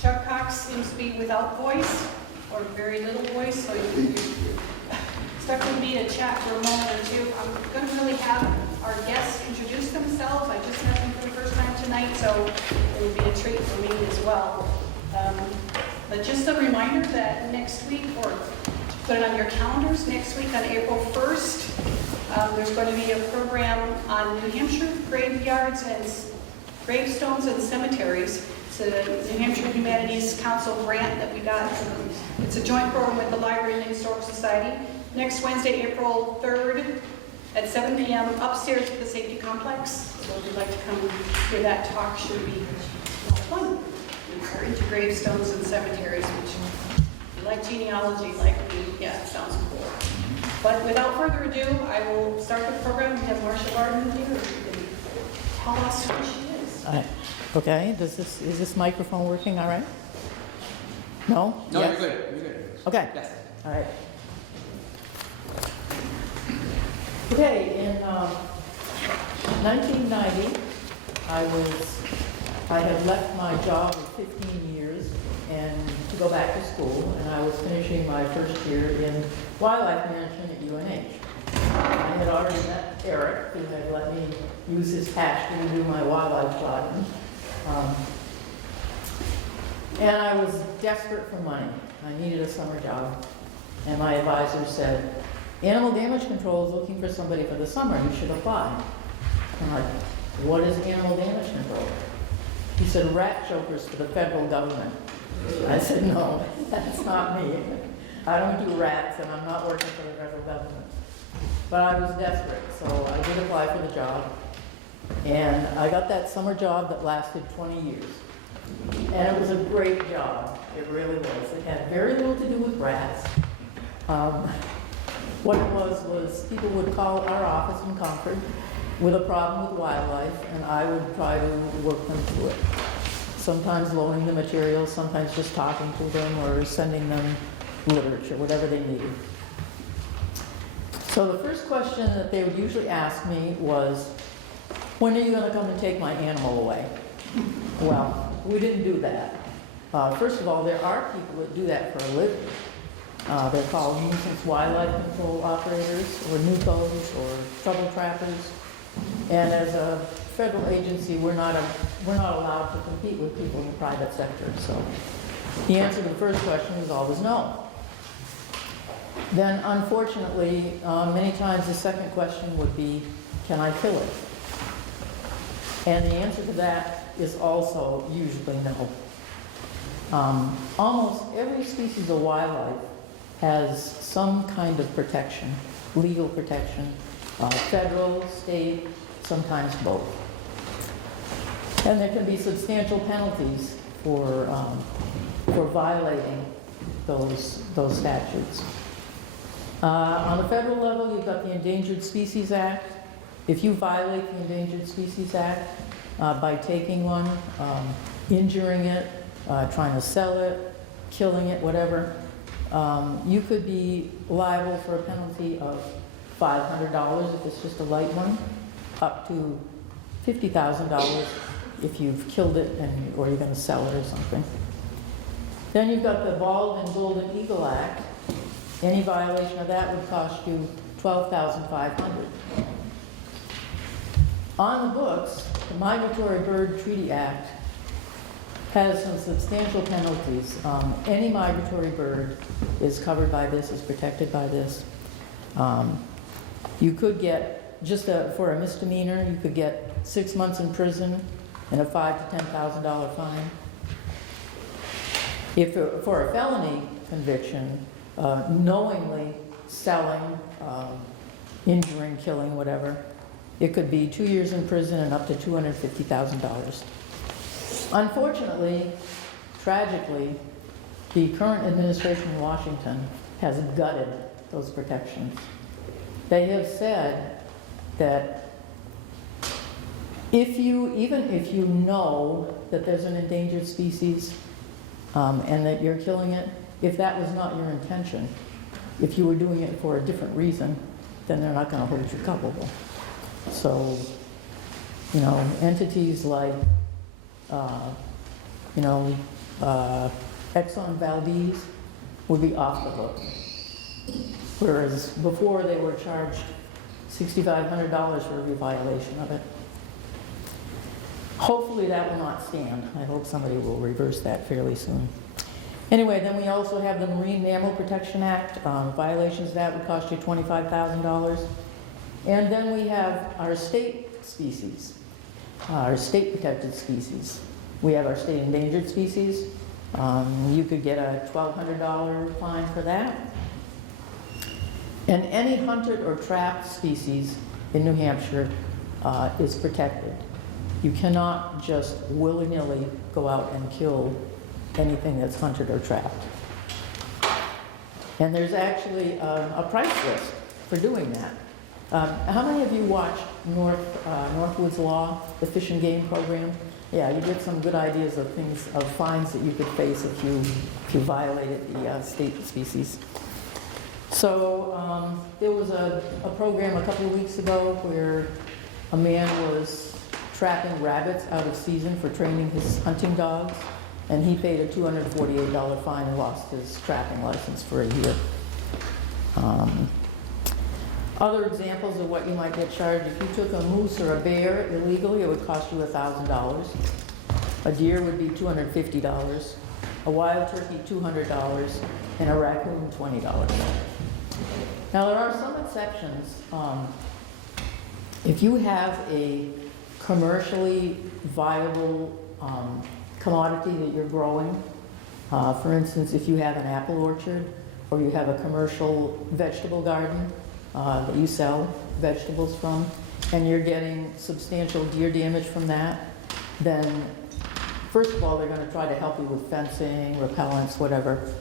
Chuck Cox seems to be without voice, or very little voice, so you're stuck with me to chat for a moment or two. I'm going to really have our guests introduce themselves. I just met them for the first time tonight, so it will be a treat for me as well. But just a reminder that next week, or put it on your calendars, next week on April 1st, there's going to be a program on New Hampshire graveyards and gravestones and cemeteries. It's a New Hampshire Humanities Council grant that we got. It's a joint program with the Library and Historic Society. Next Wednesday, April 3rd at 7 p.m. upstairs at the Safety Complex. So if you'd like to come hear that talk, should be fun. We're into gravestones and cemeteries, which if you like genealogy like me, yeah, it sounds cool. But without further ado, I will start the program. We have Marsha Barden here. Who can tell us who she is. Okay, is this microphone working all right? No? No, Yes? you're good. You're good. Okay. Yes. All right. Okay, in 1990, I had left my job of 15 years and to go back to school, and I was finishing my first year in wildlife management at UNH. I had already met Eric, who had let me use his pasture to do my wildlife plotting. And I was desperate for money. I needed a summer job. And my advisor said, Animal Damage Control is looking for somebody for the summer. You should apply. I'm like, what is animal damage control? He said, rat chokers for the federal government. I said, no, that's not me. I don't do rats, and I'm not working for the federal government. But I was desperate, so I did apply for the job. And I got that summer job that lasted 20 years. And it was a great job. It really was. It had very little to do with rats. What it was people would call our office in Concord with a problem with wildlife, and I would try to work them through it. Sometimes loaning the materials, sometimes just talking to them or sending them literature, whatever they needed. So the first question that they would usually ask me was, when are you going to come and take my animal away? Well, we didn't do that. First of all, there are people that do that for a living. They're called nuisance wildlife control operators, or NUCOs, or trouble trappers. And as a federal agency, we're not allowed to compete with people in the private sector. So the answer to the first question is always no. Then, unfortunately, many times the second question would be, can I kill it? And the answer to that is also usually no. Almost every species of wildlife has some kind of protection, legal protection, federal, state, sometimes both. And there can be substantial penalties for violating those statutes. On the federal level, you've got the Endangered Species Act. If you violate the Endangered Species Act by taking one, injuring it, trying to sell it, killing it, whatever, you could be liable for a penalty of $500 if it's just a light one, up to $50,000 if you've killed it or you're going to sell it or something. Then you've got the Bald and Golden Eagle Act. Any violation of that would cost you $12,500. On the books, the Migratory Bird Treaty Act has some substantial penalties. Any migratory bird is covered by this, is protected by this. You could get, just for a misdemeanor, you could get 6 months in prison and a $5,000 to $10,000 fine. If for a felony conviction, knowingly selling, injuring, killing, whatever, it could be 2 years in prison and up to $250,000. Unfortunately, tragically, the current administration in Washington has gutted those protections. They have said that even if you know that there's an endangered species and that you're killing it, if that was not your intention, if you were doing it for a different reason, then they're not going to hold you culpable. So, entities like you know, Exxon Valdez would be off the hook. Whereas before they were charged $6,500 for every violation of it. Hopefully that will not stand. I hope somebody will reverse that fairly soon. Anyway, then we also have the Marine Mammal Protection Act. Violations of that would cost you $25,000. And then we have our state species, our state protected species. We have our state endangered species. You could get a $1,200 fine for that. And any hunted or trapped species in New Hampshire is protected. You cannot just willy-nilly go out and kill anything that's hunted or trapped. And there's actually a price list for doing that. How many of you watched Northwood's Law, the Fish and Game program? Yeah, you get some good ideas of things, of fines that you could face if you violated the state species. So there was a program a couple of weeks ago where a man was trapping rabbits out of season for training his hunting dogs, and he paid a $248 fine and lost his trapping license for a year. Other examples of what you might get charged: if you took a moose or a bear illegally, it would cost you $1,000. A deer would be $250. A wild turkey, $200, and a raccoon, $20. Now there are some exceptions. If you have a commercially viable commodity that you're growing, for instance, if you have an apple orchard or you have a commercial vegetable garden that you sell vegetables from, and you're getting substantial deer damage from that, then first of all, they're going to try to help you with fencing, repellents, whatever.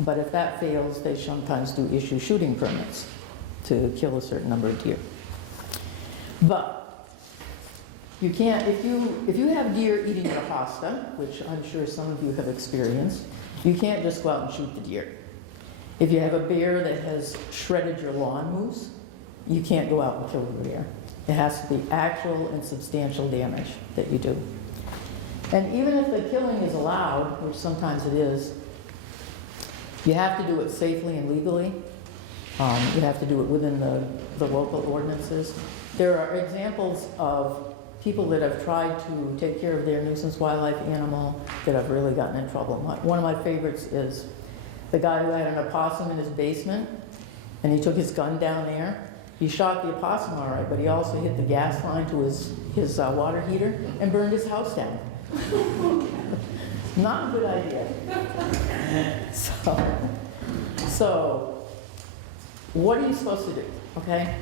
But if that fails, they sometimes do issue shooting permits to kill a certain number of deer. But you can't, if you have deer eating your hosta, which I'm sure some of you have experienced, you can't just go out and shoot the deer. If you have a bear that has shredded your lawn moose, you can't go out and kill the bear. It has to be actual and substantial damage that you do. And even if the killing is allowed, which sometimes it is, you have to do it safely and legally. You have to do it within the local ordinances. There are examples of people that have tried to take care of their nuisance wildlife animal that have really gotten in trouble. One of my favorites is the guy who had an opossum in his basement, and he took his gun down there. He shot the opossum all right, but he also hit the gas line to his water heater and burned his house down. Not a good idea. So what are you supposed to do? Okay,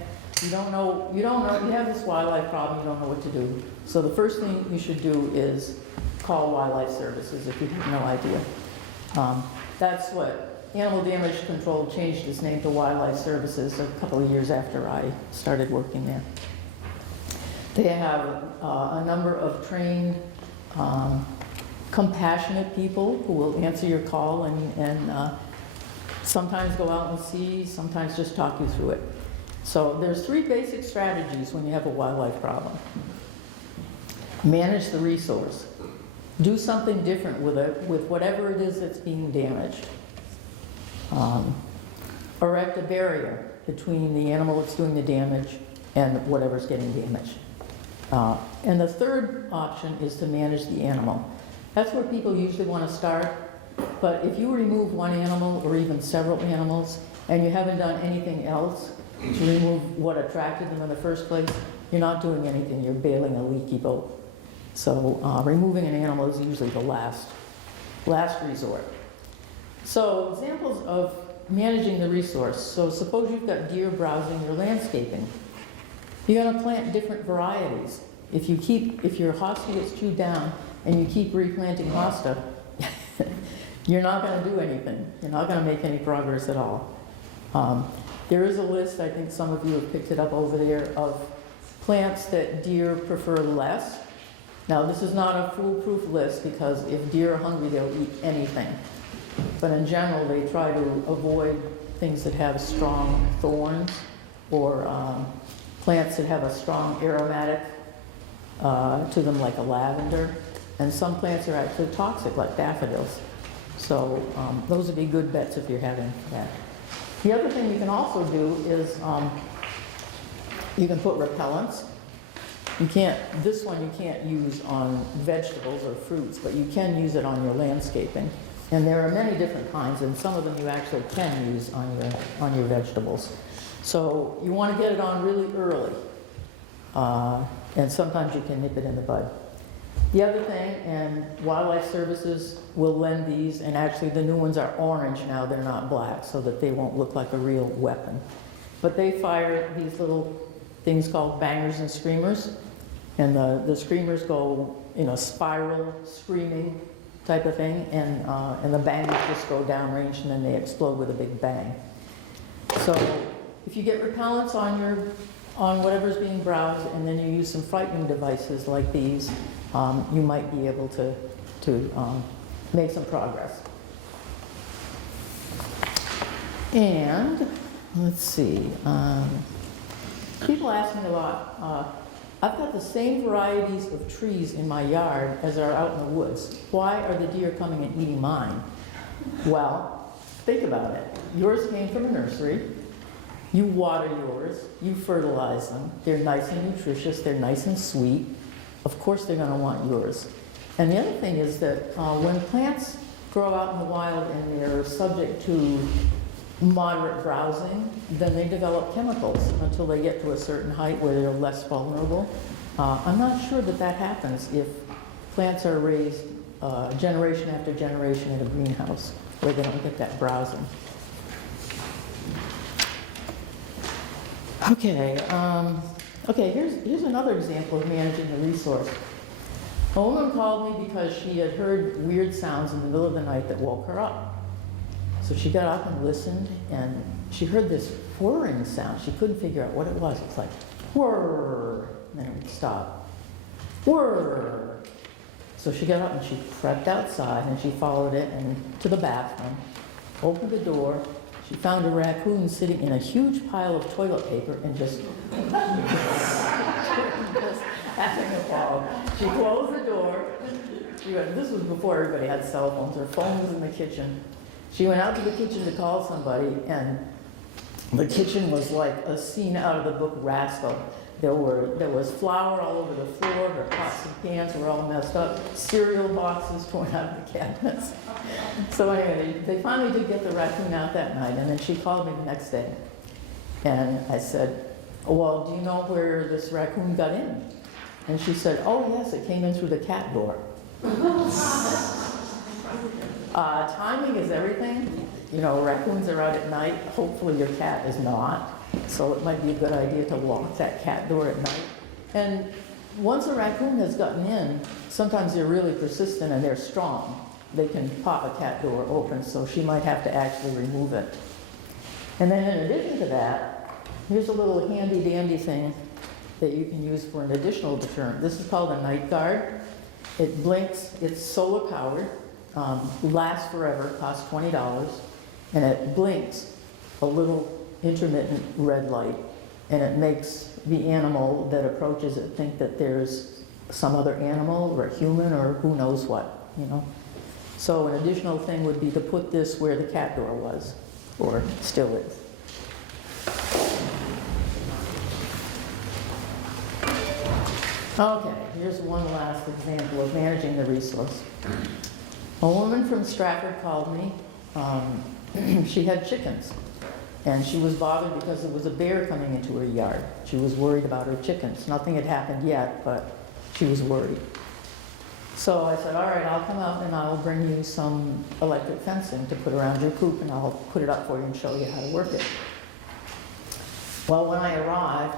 you don't know. You have this wildlife problem. You don't know what to do. So the first thing you should do is call Wildlife Services if you have no idea. That's what Animal Damage Control changed its name to Wildlife Services a couple of years after I started working there. They have a number of trained, compassionate people who will answer your call and sometimes go out and see, sometimes just talk you through it. So there's 3 basic strategies when you have a wildlife problem. Manage the resource. Do something different with it, with whatever it is that's being damaged. Erect a barrier between the animal that's doing the damage and whatever's getting damaged. And the third option is to manage the animal. That's where people usually want to start, but if you remove one animal or even several animals and you haven't done anything else to remove what attracted them in the first place, you're not doing anything, you're bailing a leaky boat. So removing an animal is usually the last resort. So examples of managing the resource. So suppose you've got deer browsing your landscaping. You're going to plant different varieties. If your hosta gets chewed down and you keep replanting hosta, you're not going to do anything. You're not going to make any progress at all. There is a list, I think some of you have picked it up over there, of plants that deer prefer less. Now, this is not a foolproof list because if deer are hungry, they'll eat anything. But in general, they try to avoid things that have strong thorns or plants that have a strong aromatic to them, like a lavender. And some plants are actually toxic, like daffodils. So those would be good bets if you're having that. The other thing you can also do is you can put repellents. This one you can't use on vegetables or fruits, but you can use it on your landscaping. And there are many different kinds, and some of them you actually can use on your vegetables. So you want to get it on really early, and sometimes you can nip it in the bud. The other thing, and Wildlife Services will lend these, and actually the new ones are orange now, they're not black, so that they won't look like a real weapon. But they fire these little things called bangers and screamers, and the screamers go in a spiral screaming type of thing, and the bangers just go downrange and then they explode with a big bang. So if you get repellents on whatever's being browsed, and then you use some frightening devices like these, you might be able to make some progress. And let's see, people ask me a lot, I've got the same varieties of trees in my yard as are out in the woods. Why are the deer coming and eating mine? Well, think about it. Yours came from a nursery. You water yours, you fertilize them. They're nice and nutritious, they're nice and sweet. Of course they're going to want yours. And the other thing is that when plants grow out in the wild and they're subject to moderate browsing, then they develop chemicals until they get to a certain height where they're less vulnerable. I'm not sure that that happens if plants are raised generation after generation in a greenhouse where they don't get that browsing. Okay, here's another example of managing the resource. A woman called me because she had heard weird sounds in the middle of the night that woke her up. So she got up and listened, and she heard this whirring sound. She couldn't figure out what it was. It's like, whirr, and then it would stop. Whirr. So she got up and she crept outside, and she followed it and to the bathroom, opened the door. She found a raccoon sitting in a huge pile of toilet paper and just having a ball. She closed the door. This was before everybody had cell phones. Her phone was in the kitchen. She went out to the kitchen to call somebody, and the kitchen was like a scene out of the book Rascal. There was flour all over the floor, her pots and pans were all messed up, cereal boxes torn out of the cabinets. So anyway, they finally did get the raccoon out that night, and then she called me the next day. And I said, well, do you know where this raccoon got in? And she said, oh yes, it came in through the cat door. Timing is everything. You know, raccoons are out at night. Hopefully your cat is not. So it might be a good idea to lock that cat door at night. And once a raccoon has gotten in, sometimes they're really persistent and they're strong. They can pop a cat door open, so she might have to actually remove it. And then in addition to that, here's a little handy dandy thing that you can use for an additional deterrent. This is called a night guard. It blinks, it's solar powered, lasts forever, costs $20, and it blinks a little intermittent red light, and it makes the animal that approaches it think that there's some other animal or a human or who knows what, you know. So an additional thing would be to put this where the cat door was, or still is. Okay, here's one last example of managing the resource. A woman from Stratford called me. She had chickens, and she was bothered because there was a bear coming into her yard. She was worried about her chickens. Nothing had happened yet, but she was worried. So I said, all right, I'll come out and I'll bring you some electric fencing to put around your coop, and I'll put it up for you and show you how to work it. Well, when I arrived,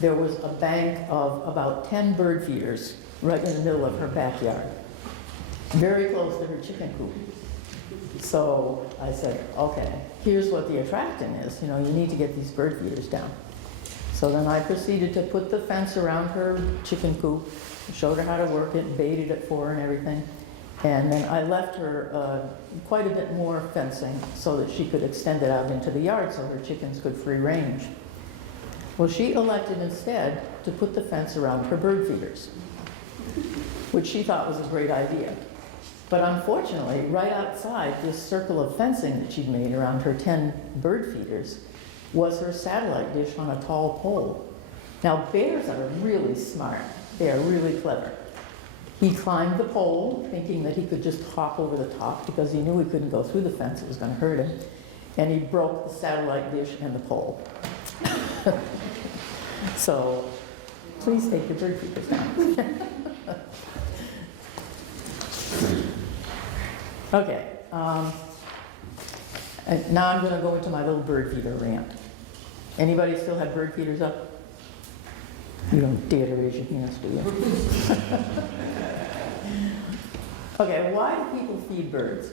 there was a bank of about 10 bird feeders right in the middle of her backyard, very close to her chicken coop. So I said, okay, here's what the attraction is. You know, you need to get these bird feeders down. So then I proceeded to put the fence around her chicken coop, showed her how to work it, baited it for her and everything. And then I left her quite a bit more fencing so that she could extend it out into the yard so her chickens could free range. Well, she elected instead to put the fence around her bird feeders. which she thought was a great idea. But unfortunately, right outside this circle of fencing that she'd made around her 10 bird feeders was her satellite dish on a tall pole. Now, bears are really smart. They are really clever. He climbed the pole, thinking that he could just hop over the top because he knew he couldn't go through the fence, it was going to hurt him. And he broke the satellite dish and the pole. So, please take your bird feeders down. Okay, and now I'm going to go into my little bird feeder rant. Anybody still have bird feeders up? You don't dare to raise your hands, do you? Okay, why do people feed birds?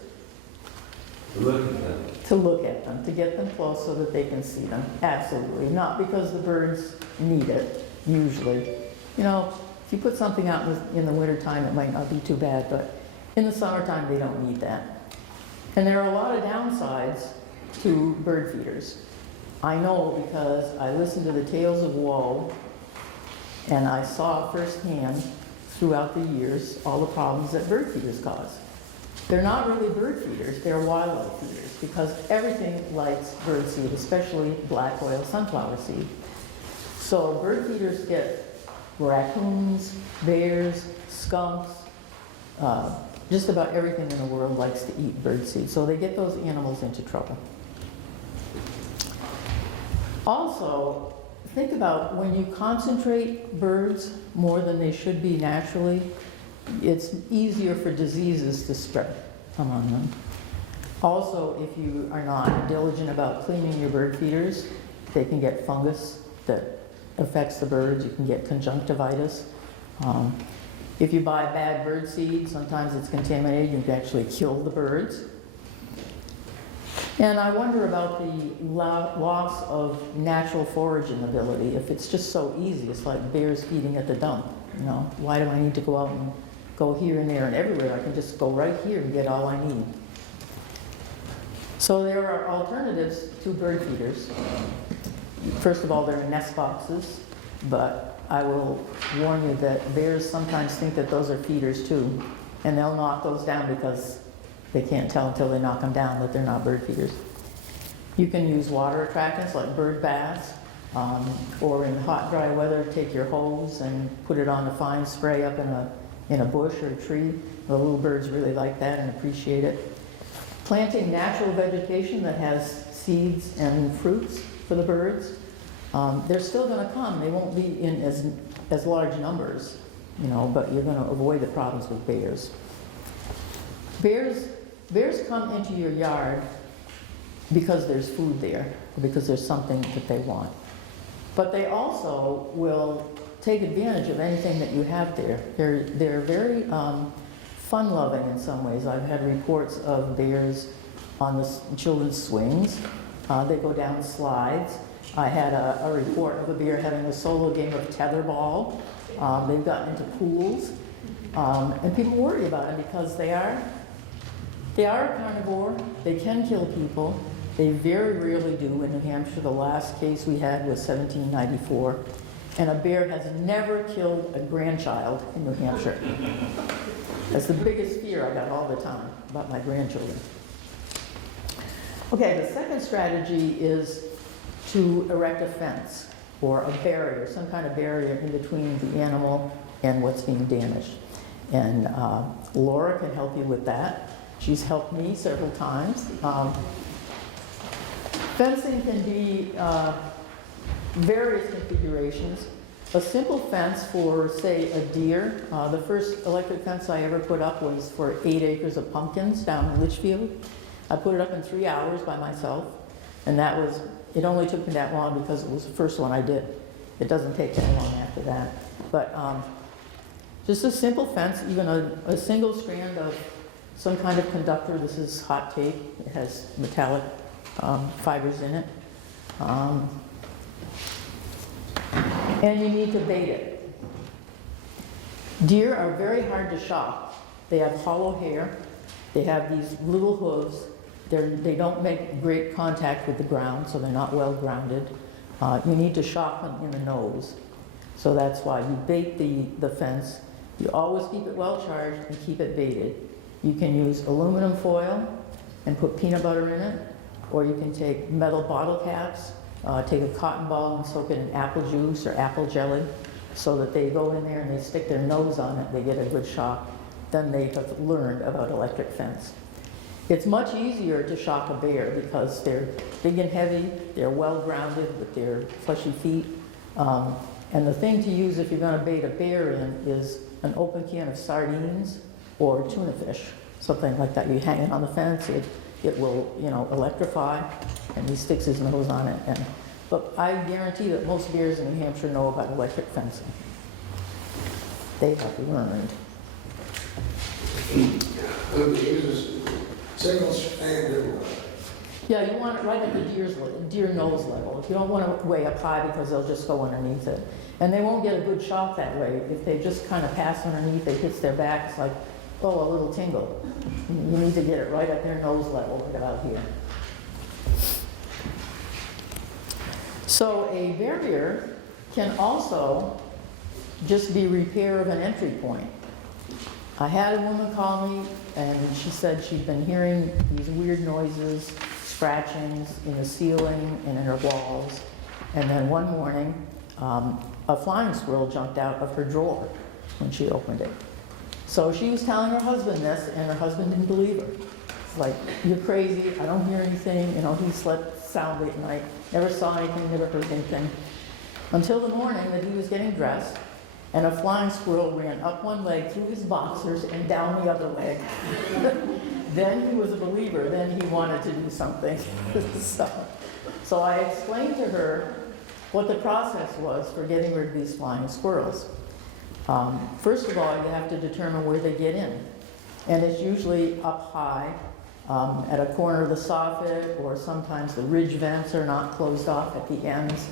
To look at them. To look at them, to get them close so that they can see them. Absolutely. Not because the birds need it, usually. You know, if you put something out in the wintertime, it might not be too bad, but in the summertime, they don't need that. And there are a lot of downsides to bird feeders. I know because I listened to the tales of woe, and I saw firsthand throughout the years all the problems that bird feeders cause. They're not really bird feeders, they're wildlife feeders, because everything likes bird seed, especially black oil sunflower seed. So bird feeders get raccoons, bears, skunks, just about everything in the world likes to eat bird seed. So they get those animals into trouble. Also, think about when you concentrate birds more than they should be naturally, it's easier for diseases to spread among them. Also, if you are not diligent about cleaning your bird feeders, they can get fungus that affects the birds. You can get conjunctivitis. If you buy bad bird seed, sometimes it's contaminated. You can actually kill the birds. And I wonder about the loss of natural foraging ability. If it's just so easy, it's like bears feeding at the dump. You know, why do I need to go out and go here and there and everywhere? I can just go right here and get all I need. So there are alternatives to bird feeders. First of all, there are nest boxes, but I will warn you that bears sometimes think that those are feeders too, and they'll knock those down because they can't tell until they knock them down that they're not bird feeders. You can use water attractants like bird baths, or in hot, dry weather, take your hose and put it on a fine spray up in a bush or a tree. The little birds really like that and appreciate it. Planting natural vegetation that has seeds and fruits for the birds. They're still going to come. They won't be in as large numbers, you know, but you're going to avoid the problems with bears. Bears come into your yard because there's food there, or because there's something that they want. But they also will take advantage of anything that you have there. They're very fun-loving in some ways. I've had reports of bears on the children's swings. They go down slides. I had a report of a bear having a solo game of tetherball. They've gotten into pools. And people worry about them because they are a carnivore. They can kill people. They very rarely do. In New Hampshire, the last case we had was 1794. And a bear has never killed a grandchild in New Hampshire. That's the biggest fear I got all the time about my grandchildren. Okay, the second strategy is to erect a fence or a barrier, some kind of barrier in between the animal and what's being damaged. And Laura can help you with that. She's helped me several times. Fencing can be various configurations. A simple fence for, say, a deer. The first electric fence I ever put up was for 8 acres of pumpkins down in Litchfield. I put it up in 3 hours by myself, and it only took me that long because it was the first one I did. It doesn't take that long after that. But just a simple fence, even a single strand of some kind of conductor. This is hot tape. It has metallic fibers in it. And you need to bait it. Deer are very hard to shock. They have hollow hair. They have these little hooves. They don't make great contact with the ground, so they're not well grounded. You need to shock them in the nose. So that's why you bait the fence You always keep it well charged and keep it baited. You can use aluminum foil and put peanut butter in it, or you can take metal bottle caps, take a cotton ball and soak it in apple juice or apple jelly so that they go in there and they stick their nose on it, they get a good shock. Then they have learned about electric fence. It's much easier to shock a bear because they're big and heavy, they're well grounded with their fleshy feet. And the thing to use if you're gonna bait a bear in is an open can of sardines or tuna fish, something like that. You hang it on the fence, it will, electrify, and he sticks his nose on it. But I guarantee that most bears in New Hampshire know about electric fencing. They have learned. Okay, uses single strand. Yeah, you want it right at the deer nose level. You don't want to way up high because they'll just go underneath it. And they won't get a good shock that way. If they just kind of pass underneath, it hits their back, it's like, oh, a little tingle. You need to get it right at their nose level, like about here. So a barrier can also just be repair of an entry point. I had a woman call me and she said she'd been hearing these weird noises, scratchings in the ceiling and in her walls. And then one morning, a flying squirrel jumped out of her drawer when she opened it. So she was telling her husband this, and her husband didn't believe her. It's like, you're crazy, I don't hear anything. He slept soundly at night, never saw anything, never heard anything. Until the morning that he was getting dressed, and a flying squirrel ran up one leg through his boxers and down the other leg. Then he was a believer, then he wanted to do something. So I explained to her what the process was for getting rid of these flying squirrels. First of all, you have to determine where they get in. And it's usually up high, at a corner of the soffit, or sometimes the ridge vents are not closed off at the ends.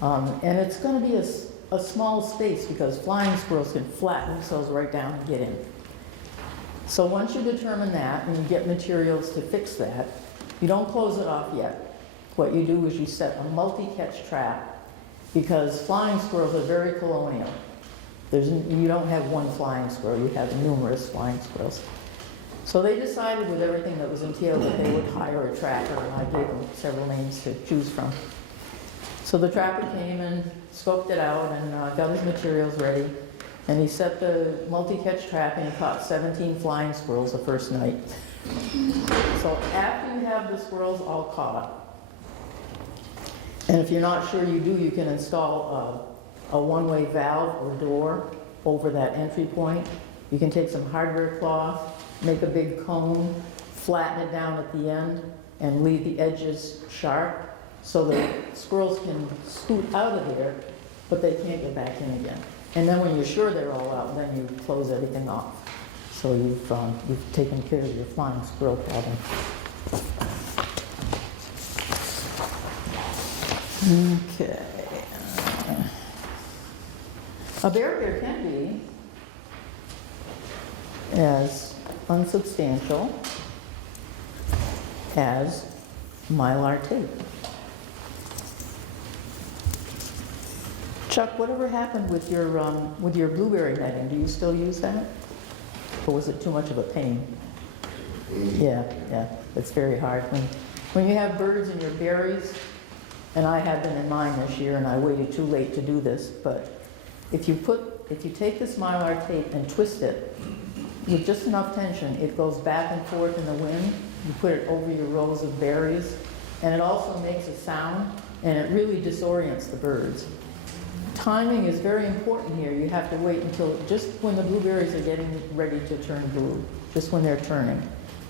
And it's going to be a small space because flying squirrels can flatten themselves right down and get in. So once you determine that and you get materials to fix that, you don't close it off yet. What you do is you set a multi-catch trap because flying squirrels are very colonial. You don't have one flying squirrel, you have numerous flying squirrels. So they decided with everything that was entailed that they would hire a trapper, and I gave them several names to choose from. So the trapper came and scoped it out and got his materials ready. And he set the multi-catch trap and he caught 17 flying squirrels the first night. So after you have the squirrels all caught, and if you're not sure you do, you can install a one-way valve or door over that entry point. You can take some hardware cloth, make a big cone, flatten it down at the end, and leave the edges sharp so that squirrels can scoot out of there, but they can't get back in again. And then when you're sure they're all out, then you close everything off. So you've taken care of your flying squirrel problem. Okay. A barrier can be as unsubstantial as Mylar tape. Chuck, whatever happened with your blueberry netting? Do you still use that? Or was it too much of a pain? Yeah, it's very hard. When you have birds in your berries, and I had them in mine this year and I waited too late to do this, but if you take this Mylar tape and twist it with just enough tension, it goes back and forth in the wind. You put it over your rows of berries, and it also makes a sound, and it really disorients the birds. Timing is very important here. You have to wait until just when the blueberries are getting ready to turn blue, just when they're turning.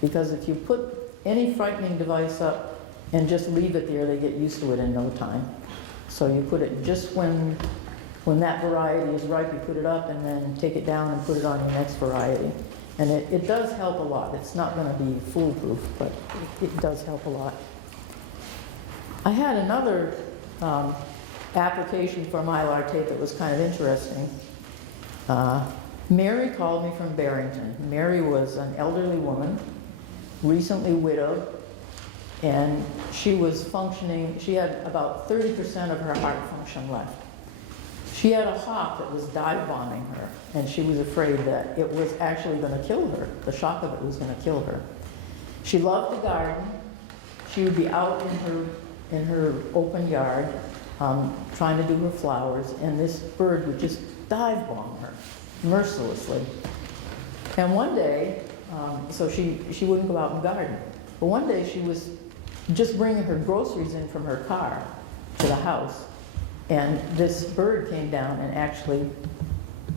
Because if you put any frightening device up and just leave it there, they get used to it in no time. So you put it just when that variety is ripe, you put it up and then take it down and put it on your next variety. And it does help a lot. It's not going to be foolproof, but it does help a lot. I had another application for Mylar tape that was kind of interesting. Mary called me from Barrington. Mary was an elderly woman, recently widowed, and she was functioning, she had about 30% of her heart function left. She had a hawk that was dive bombing her, and she was afraid that it was actually going to kill her. The shock of it was going to kill her. She loved to garden. She would be out in her open yard trying to do her flowers, and this bird would just dive bomb her mercilessly. And one day, so she wouldn't go out and garden. But one day she was just bringing her groceries in from her car to the house, and this bird came down and actually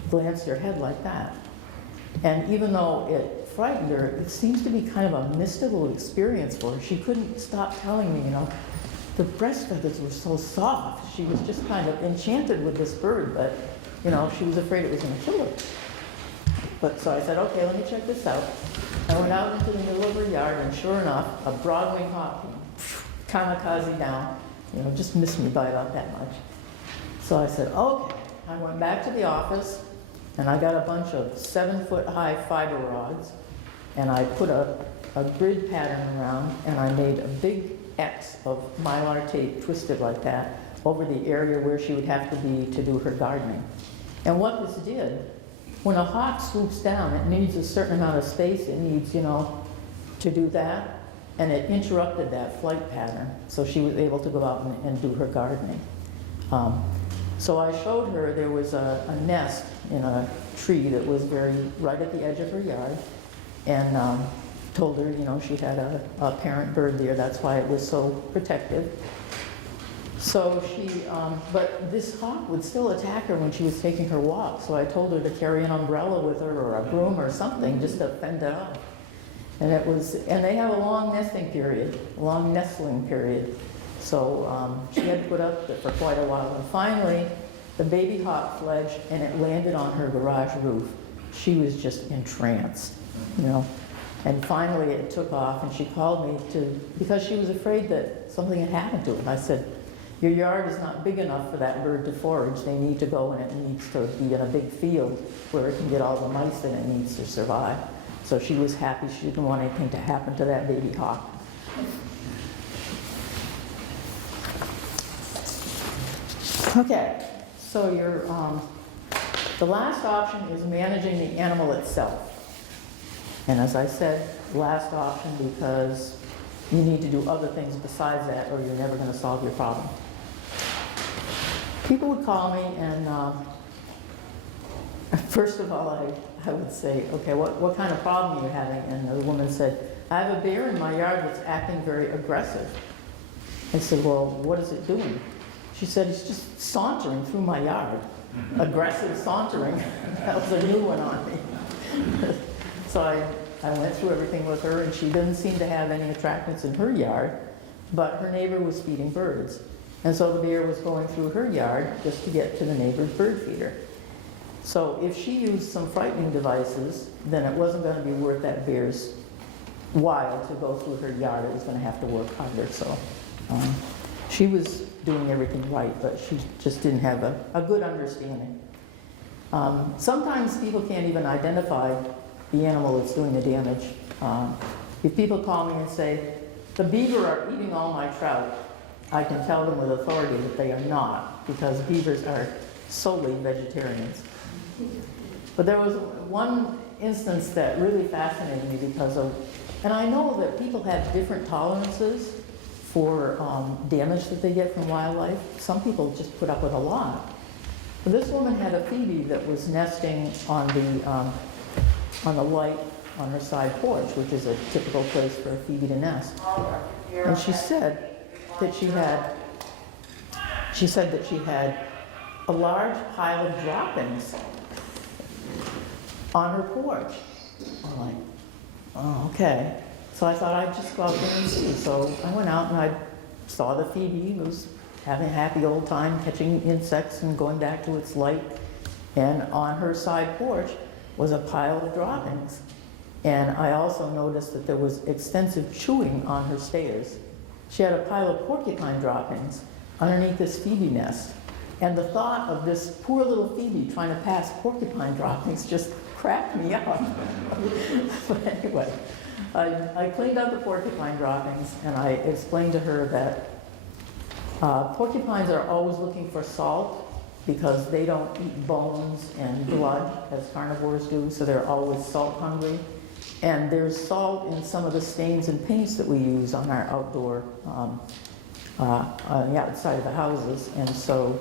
glanced her head like that. And even though it frightened her, it seems to be kind of a mystical experience for her. She couldn't stop telling me, the breast feathers were so soft. She was just kind of enchanted with this bird, but, she was afraid it was going to kill her. But so I said, okay, let me check this out. I went out into the middle of her yard, and sure enough, a broadwing hawk came kamikaze down, just missed me by about that much. So I said, okay. I went back to the office, and I got a bunch of 7-foot-high fiber rods, and I put a grid pattern around, and I made a big X of mylar tape twisted like that over the area where she would have to be to do her gardening. And what this did, when a hawk swoops down, it needs a certain amount of space. It needs, to do that. And it interrupted that flight pattern. So she was able to go out and do her gardening. So I showed her there was a nest in a tree that was right at the edge of her yard. And told her, she had a parent bird there. That's why it was so protective. So but this hawk would still attack her when she was taking her walk. So I told her to carry an umbrella with her or a broom or something just to fend it off. And they have a long nesting period, a long nestling period. So she had put up for quite a while. And finally, the baby hawk fledged and it landed on her garage roof. She was just entranced, And finally it took off, and she called me because she was afraid that something had happened to it. And I said, your yard is not big enough for that bird to forage. They need to go, and it needs to be in a big field where it can get all the mice that it needs to survive. So she was happy. She didn't want anything to happen to that baby hawk. Okay, so the last option is managing the animal itself. And as I said, last option because you need to do other things besides that or you're never going to solve your problem. People would call me and first of all I would say, okay, what kind of problem are you having? And the woman said, I have a bear in my yard that's acting very aggressive. I said, well, what is it doing? She said, it's just sauntering through my yard. Aggressive sauntering. That was a new one on me. So I went through everything with her, and she didn't seem to have any attractants in her yard, but her neighbor was feeding birds. And so the bear was going through her yard just to get to the neighbor's bird feeder. So if she used some frightening devices, then it wasn't going to be worth that bear's while to go through her yard. It was going to have to work harder. So she was doing everything right, but she just didn't have a good understanding. Sometimes people can't even identify the animal that's doing the damage. If people call me and say, the beaver are eating all my trout, I can tell them with authority that they are not, because beavers are solely vegetarians. But there was one instance that really fascinated me and I know that people have different tolerances for damage that they get from wildlife. Some people just put up with a lot. But this woman had a phoebe that was nesting on the light on her side porch, which is a typical place for a phoebe to nest. And she said that she had a large pile of droppings on her porch. I'm like, oh, okay. So I thought I'd just go out there and see. So I went out and I saw the phoebe was having a happy old time catching insects and going back to its light. And on her side porch was a pile of droppings. And I also noticed that there was extensive chewing on her stairs. She had a pile of porcupine droppings underneath this phoebe nest. And the thought of this poor little phoebe trying to pass porcupine droppings just cracked me up. But anyway, I cleaned up the porcupine droppings, and I explained to her that porcupines are always looking for salt because they don't eat bones and blood as carnivores do, so they're always salt hungry. And there's salt in some of the stains and paints that we use on our outdoor, on the outside of the houses. And so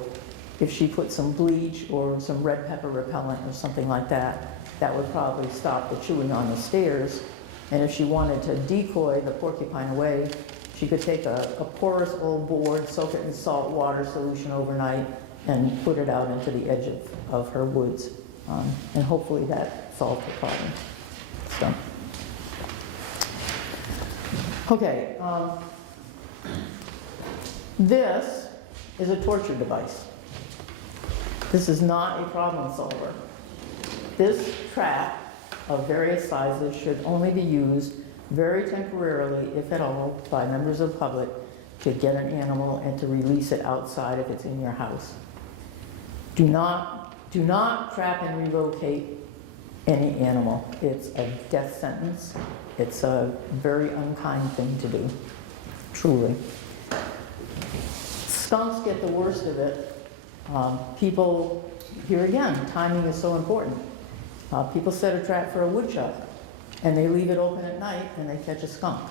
if she put some bleach or some red pepper repellent or something like that, that would probably stop the chewing on the stairs. And if she wanted to decoy the porcupine away, she could take a porous old board, soak it in salt water solution overnight, and put it out into the edge of her woods. And hopefully that solved the problem. So. Okay, this is a torture device. This is not a problem solver. This trap of various sizes should only be used very temporarily, if at all, by members of the public to get an animal and to release it outside if it's in your house. Do not trap and relocate any animal. It's a death sentence. It's a very unkind thing to do, truly. Skunks get the worst of it. People, here again, timing is so important. People set a trap for a woodchuck, and they leave it open at night, and they catch a skunk.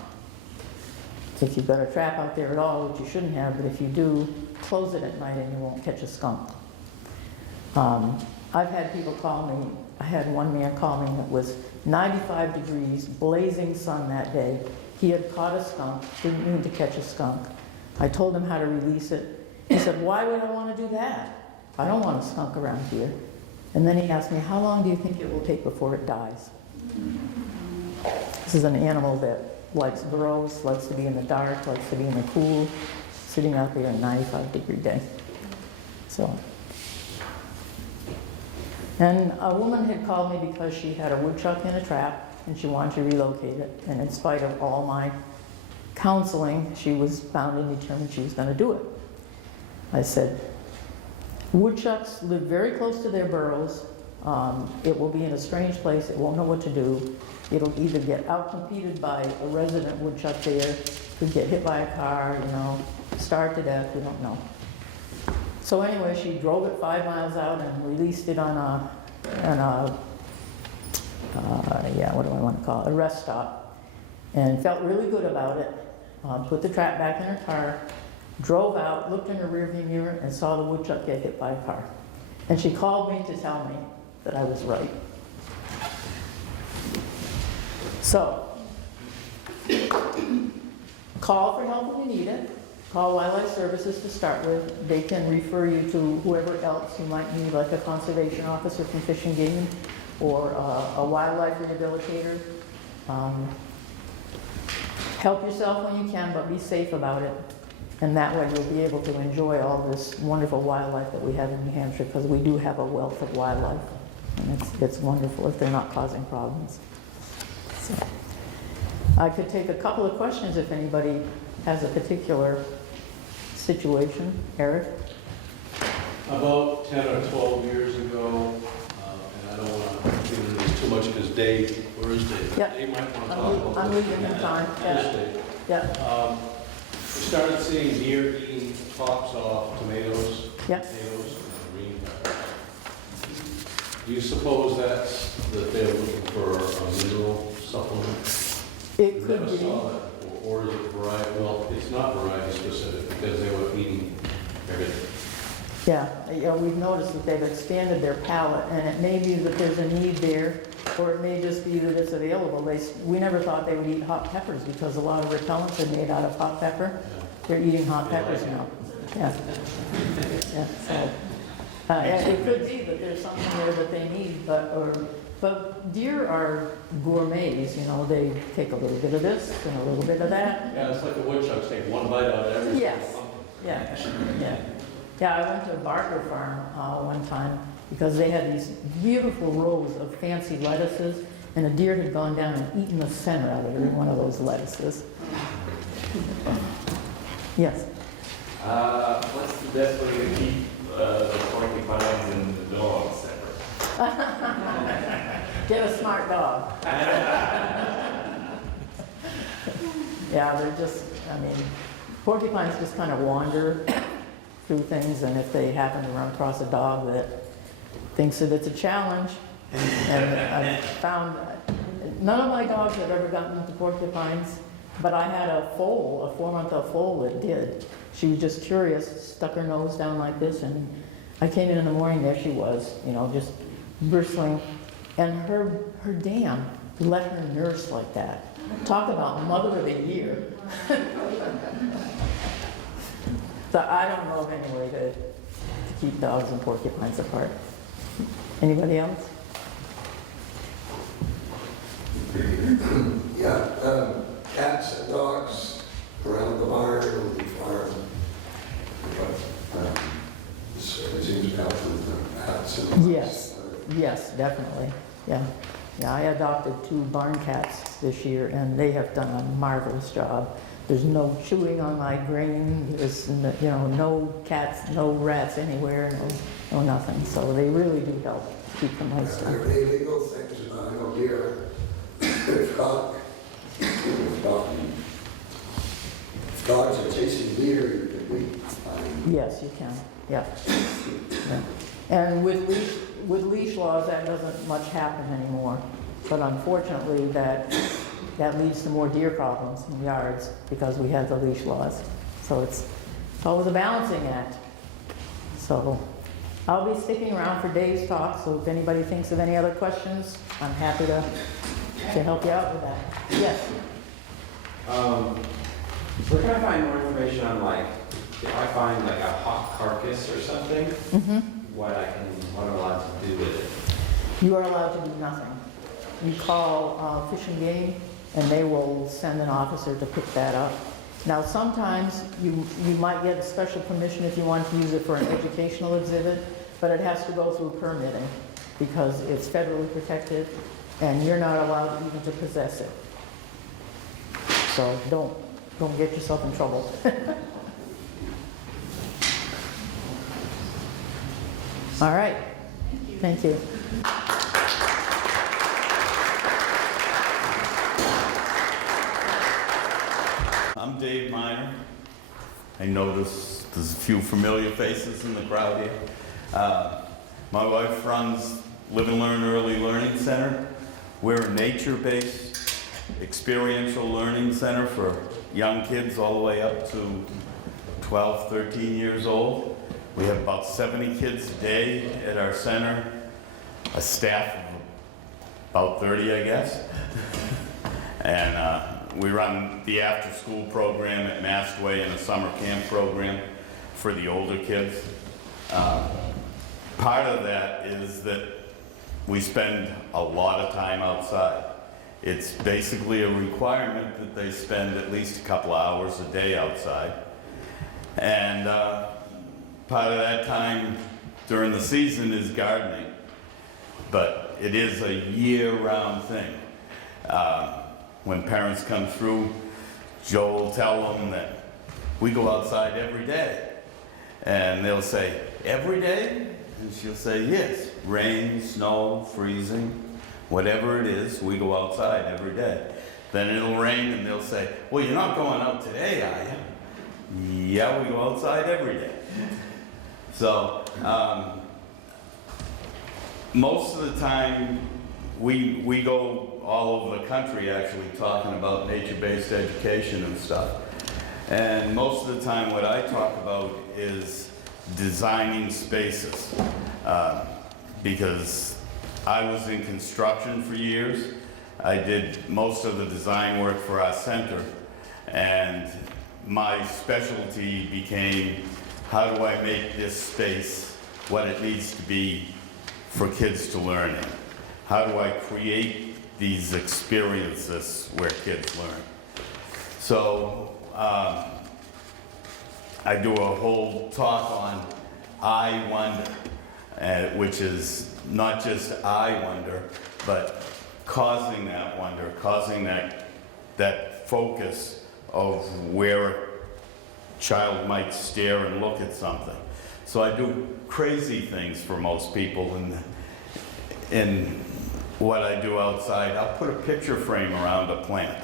So if you've got a trap out there at all, which you shouldn't have, but if you do, close it at night and you won't catch a skunk. I've had people call me. I had one man call me. It was 95 degrees, blazing sun that day. He had caught a skunk, didn't mean to catch a skunk. I told him how to release it. He said, "Why would I want to do that? I don't want a skunk around here." And then he asked me, "How long do you think it will take before it dies?" This is an animal that likes burrows, likes to be in the dark, likes to be in the cool, sitting out there in a 95-degree day. So. And a woman had called me because she had a woodchuck in a trap and she wanted to relocate it. And in spite of all my counseling, she was bound and determined she was going to do it. I said, woodchucks live very close to their burrows. It will be in a strange place. It won't know what to do. It'll either get outcompeted by a resident woodchuck there, could get hit by a car, starve to death, we don't know. So anyway, she drove it 5 miles out and released it on a what do I want to call it, a rest stop, and felt really good about it. Put the trap back in her car, drove out, looked in her rearview mirror, and saw the woodchuck get hit by a car. And she called me to tell me that I was right. So, call for help when you need it. Call Wildlife Services to start with. They can refer you to whoever else you might need, like a conservation officer from Fish and Game or a wildlife rehabilitator. Help yourself when you can, but be safe about it. And that way you'll be able to enjoy all this wonderful wildlife that we have in New Hampshire, because we do have a wealth of wildlife. And it's wonderful if they're not causing problems. So, I could take a couple of questions if anybody has a particular situation. Eric? About 10 or 12 years ago, and I don't want to get into this too much because Dave, where is Dave? Yep. Dave might want to talk about I'm this. leaving the time. Yes, Yeah. Dave. Yeah. We started seeing deer eating tops off tomatoes, Yep. potatoes, and green pepper. Do you suppose that they're looking for a mineral supplement? It We could never be. saw that before. Or is it variety? Well, it's not variety specific because they were eating everything. Yeah, we've noticed that they've expanded their palate, and it may be that there's a need there, or it may just be that it's available. We never thought they would eat hot peppers because a lot of repellents are made out of hot pepper. Yeah. They're eating hot They peppers like it. now. Yeah. Yeah, so, and it could be that there's something there that they need, but deer are gourmets, they take a little bit of this and a little bit of that. Yeah, it's like the woodchucks take one bite out of everything. Yes. Yeah, yeah. Yeah, I went to a Barker farm one time because they had these beautiful rows of fancy lettuces, and a deer had gone down and eaten the center out of every one of those lettuces. Yes. What's the best way to keep the porcupines and the dogs separate? Get a smart dog. Yeah, they're just, porcupines just kind of wander through things, and if they happen to run across a dog that thinks that it's a challenge, and I found, none of my dogs have ever gotten into porcupines, but I had a foal, a 4-month-old foal that did. She was just curious, stuck her nose down like this, and I came in the morning, there she was, you know, just bristling. And her dam let her nurse like that. Talk about mother of the year. So I don't know of any way to keep dogs and porcupines apart. Anybody else? Yeah, cats and dogs around the barn or the farm. But it seems to help with the cats and dogs. Yes, yes, definitely, yeah. Yeah, I adopted 2 barn cats this year, and they have done a marvelous job. There's no chewing on my grain, there's, you know, no cats, no rats anywhere, no nothing. So they really do help keep them nice. There are illegal things about no deer. If dogs are chasing deer, you can be. Yes, you can, yeah. Yeah. And with leash laws, that doesn't much happen anymore. But unfortunately, that leads to more deer problems in yards because we have the leash laws. So it's always a balancing act. So I'll be sticking around for Dave's talk, so if anybody thinks of any other questions, I'm happy to help you out with that. Yes? Where can I find more information on, like, if I find like a hot carcass or something, what I'm allowed to do with it? You are allowed to do nothing. You call Fish and Game, and they will send an officer to pick that up. Now, sometimes you might get special permission if you want to use it for an educational exhibit, but it has to go through permitting because it's federally protected, and you're not allowed even to possess it. So don't get yourself in trouble. All right. Thank you. I'm Dave Miner. I notice there's a few familiar faces in the crowd here. My wife runs Live and Learn Early Learning Center. We're a nature-based experiential learning center for young kids all the way up to 12, 13 years old. We have about 70 kids a day at our center, a staff of about 30, I guess. And we run the after-school program at Mastway and a summer camp program for the older kids. Part of that is that we spend a lot of time outside. It's basically a requirement that they spend at least a couple hours a day outside. And part of that time during the season is gardening, but it is a year-round thing. When parents come through, Joe will tell them that we go outside every day. And they'll say, every day? And she'll say, yes, rain, snow, freezing, whatever it is, we go outside every day. Then it'll rain and they'll say, well, you're not going out today, are you? Yeah, we go outside every day. So, most of the time, we go all over the country actually talking about nature-based education and stuff. And most of the time what I talk about is designing spaces. Because I was in construction for years. I did most of the design work for our center. And my specialty became, how do I make this space what it needs to be for kids to learn in? How do I create these experiences where kids learn? So I do a whole talk on I wonder, which is not just I wonder, but causing that wonder, causing that focus of where a child might stare and look at something. So I do crazy things for most people in what I do outside. I'll put a picture frame around a plant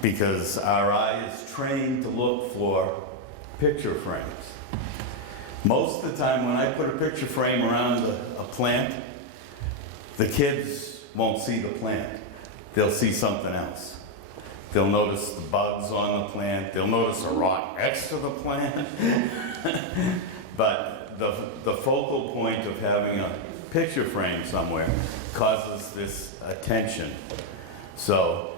because our eye is trained to look for picture frames. Most of the time, when I put a picture frame around a plant, the kids won't see the plant. They'll see something else. They'll notice the bugs on the plant. They'll notice a rock next to the plant. But the focal point of having a picture frame somewhere causes this attention. So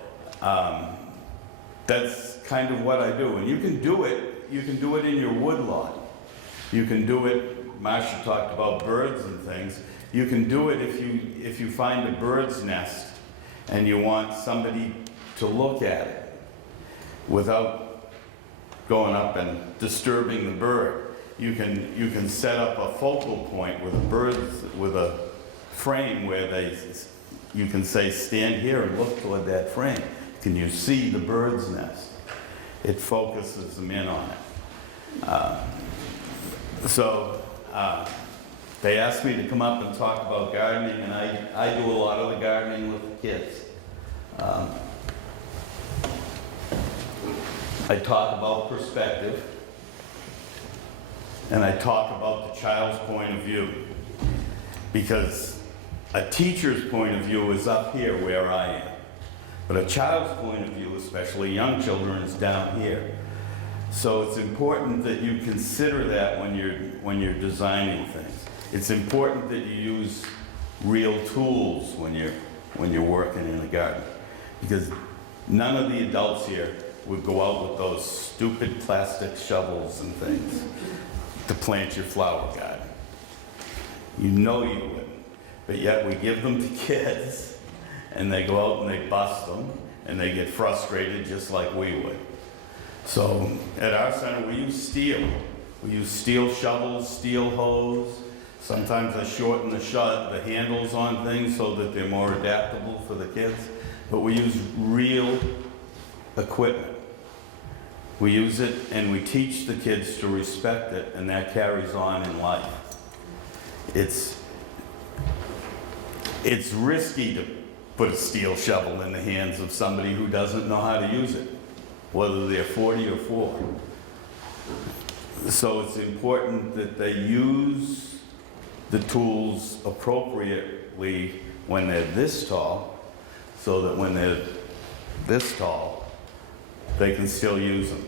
that's kind of what I do. And you can do it in your woodlot. You can do it, Marsha talked about birds and things. You can do it if you find a bird's nest and you want somebody to look at it without going up and disturbing the bird. You can set up a focal point with a frame where you can say, stand here and look toward that frame. Can you see the bird's nest? It focuses them in on it. They asked me to come up and talk about gardening, and I do a lot of the gardening with the kids. I talk about perspective, and I talk about the child's point of view, because a teacher's point of view is up here where I am, but a child's point of view, especially young children, is down here. So it's important that you consider that when you're designing things. It's important that you use real tools when you're working in the garden, because none of the adults here would go out with those stupid plastic shovels and things to plant your flower garden. You know you wouldn't, but yet we give them to kids, and they go out and they bust them, and they get frustrated just like we would. So at our center, we use steel. We use steel shovels, steel hose. Sometimes I shorten the handles on things so that they're more adaptable for the kids. But we use real equipment. We use it and we teach the kids to respect it, and that carries on in life. It's risky to put a steel shovel in the hands of somebody who doesn't know how to use it, whether they're 40 or 4. So it's important that they use the tools appropriately when they're this tall, so that when they're this tall, they can still use them.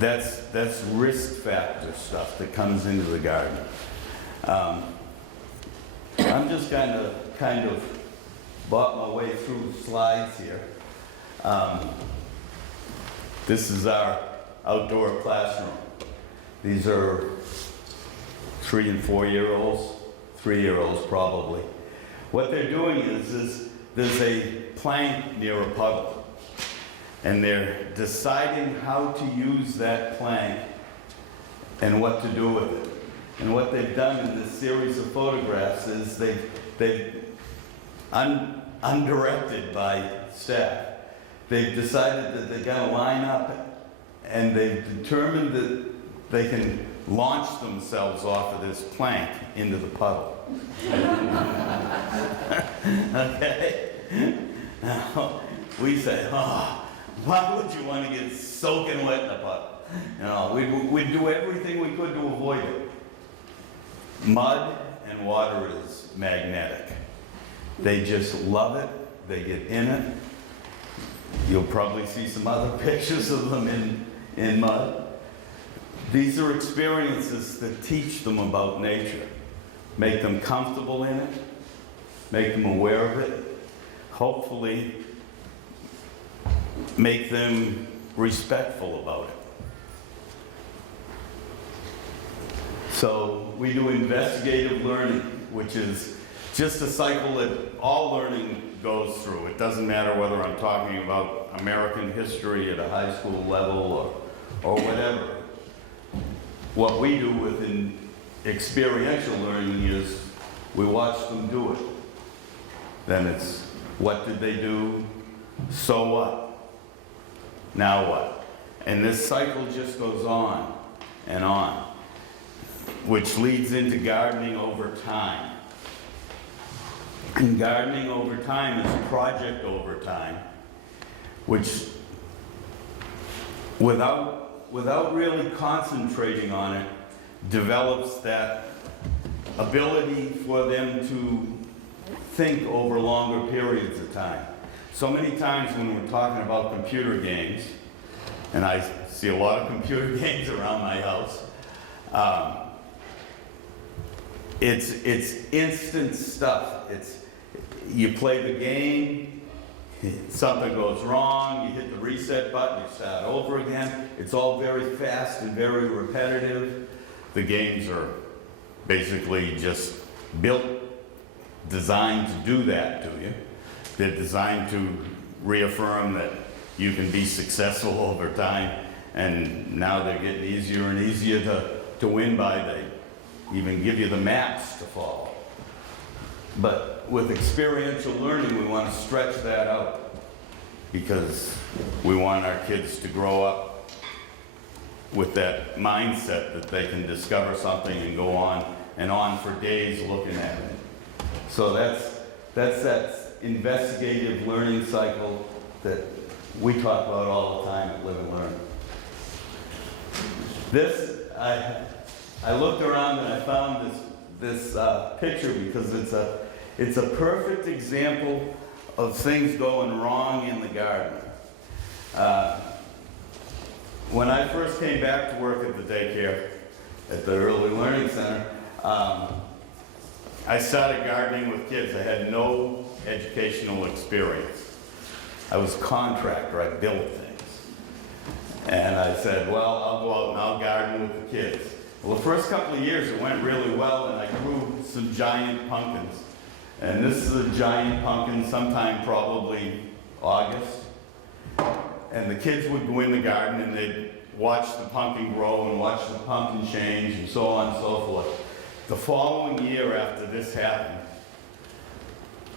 That's risk factor stuff that comes into the garden. I'm just kind of bought my way through slides here. This is our outdoor classroom. These are 3 and 4-year-olds, 3-year-olds probably. What they're doing is there's a plank near a puddle, and they're deciding how to use that plank and what to do with it. And what they've done in this series of photographs is they've undirected by staff, they've decided that they're going to line up, and they've determined that they can launch themselves off of this plank into the puddle. Okay? Now, we say, oh, why would you want to get soaking wet in a puddle? You know, we'd do everything we could to avoid it. Mud and water is magnetic. They just love it. They get in it. You'll probably see some other pictures of them in mud. These are experiences that teach them about nature, make them comfortable in it, make them aware of it, hopefully make them respectful about it. So we do investigative learning, which is just a cycle that all learning goes through. It doesn't matter whether I'm talking about American history at a high school level or whatever. What we do within experiential learning is we watch them do it. Then it's, what did they do? So what? Now what? And this cycle just goes on and on, which leads into gardening over time. And gardening over time is project over time, which without really concentrating on it, develops that ability for them to think over longer periods of time. So many times when we're talking about computer games, and I see a lot of computer games around my house, it's instant stuff. You play the game, something goes wrong, you hit the reset button, you start over again. It's all very fast and very repetitive. The games are basically just built, designed to do that to you. They're designed to reaffirm that you can be successful over time, and now they're getting easier and easier to win by. They even give you the maps to follow. But with experiential learning, we want to stretch that out because we want our kids to grow up with that mindset that they can discover something and go on and on for days looking at it. So that's that investigative learning cycle that we talk about all the time at Live and Learn. This, I looked around and I found this picture because it's a perfect example of things going wrong in the garden. When I first came back to work at the daycare, at the Early Learning Center, I started gardening with kids. I had no educational experience. I was a contractor, I built things. And I said, well, I'll go out and I'll garden with the kids. Well, the first couple of years it went really well, and I grew some giant pumpkins. And this is a giant pumpkin, sometime probably August. And the kids would go in the garden and they'd watch the pumpkin grow and watch the pumpkin change and so on and so forth. The following year after this happened,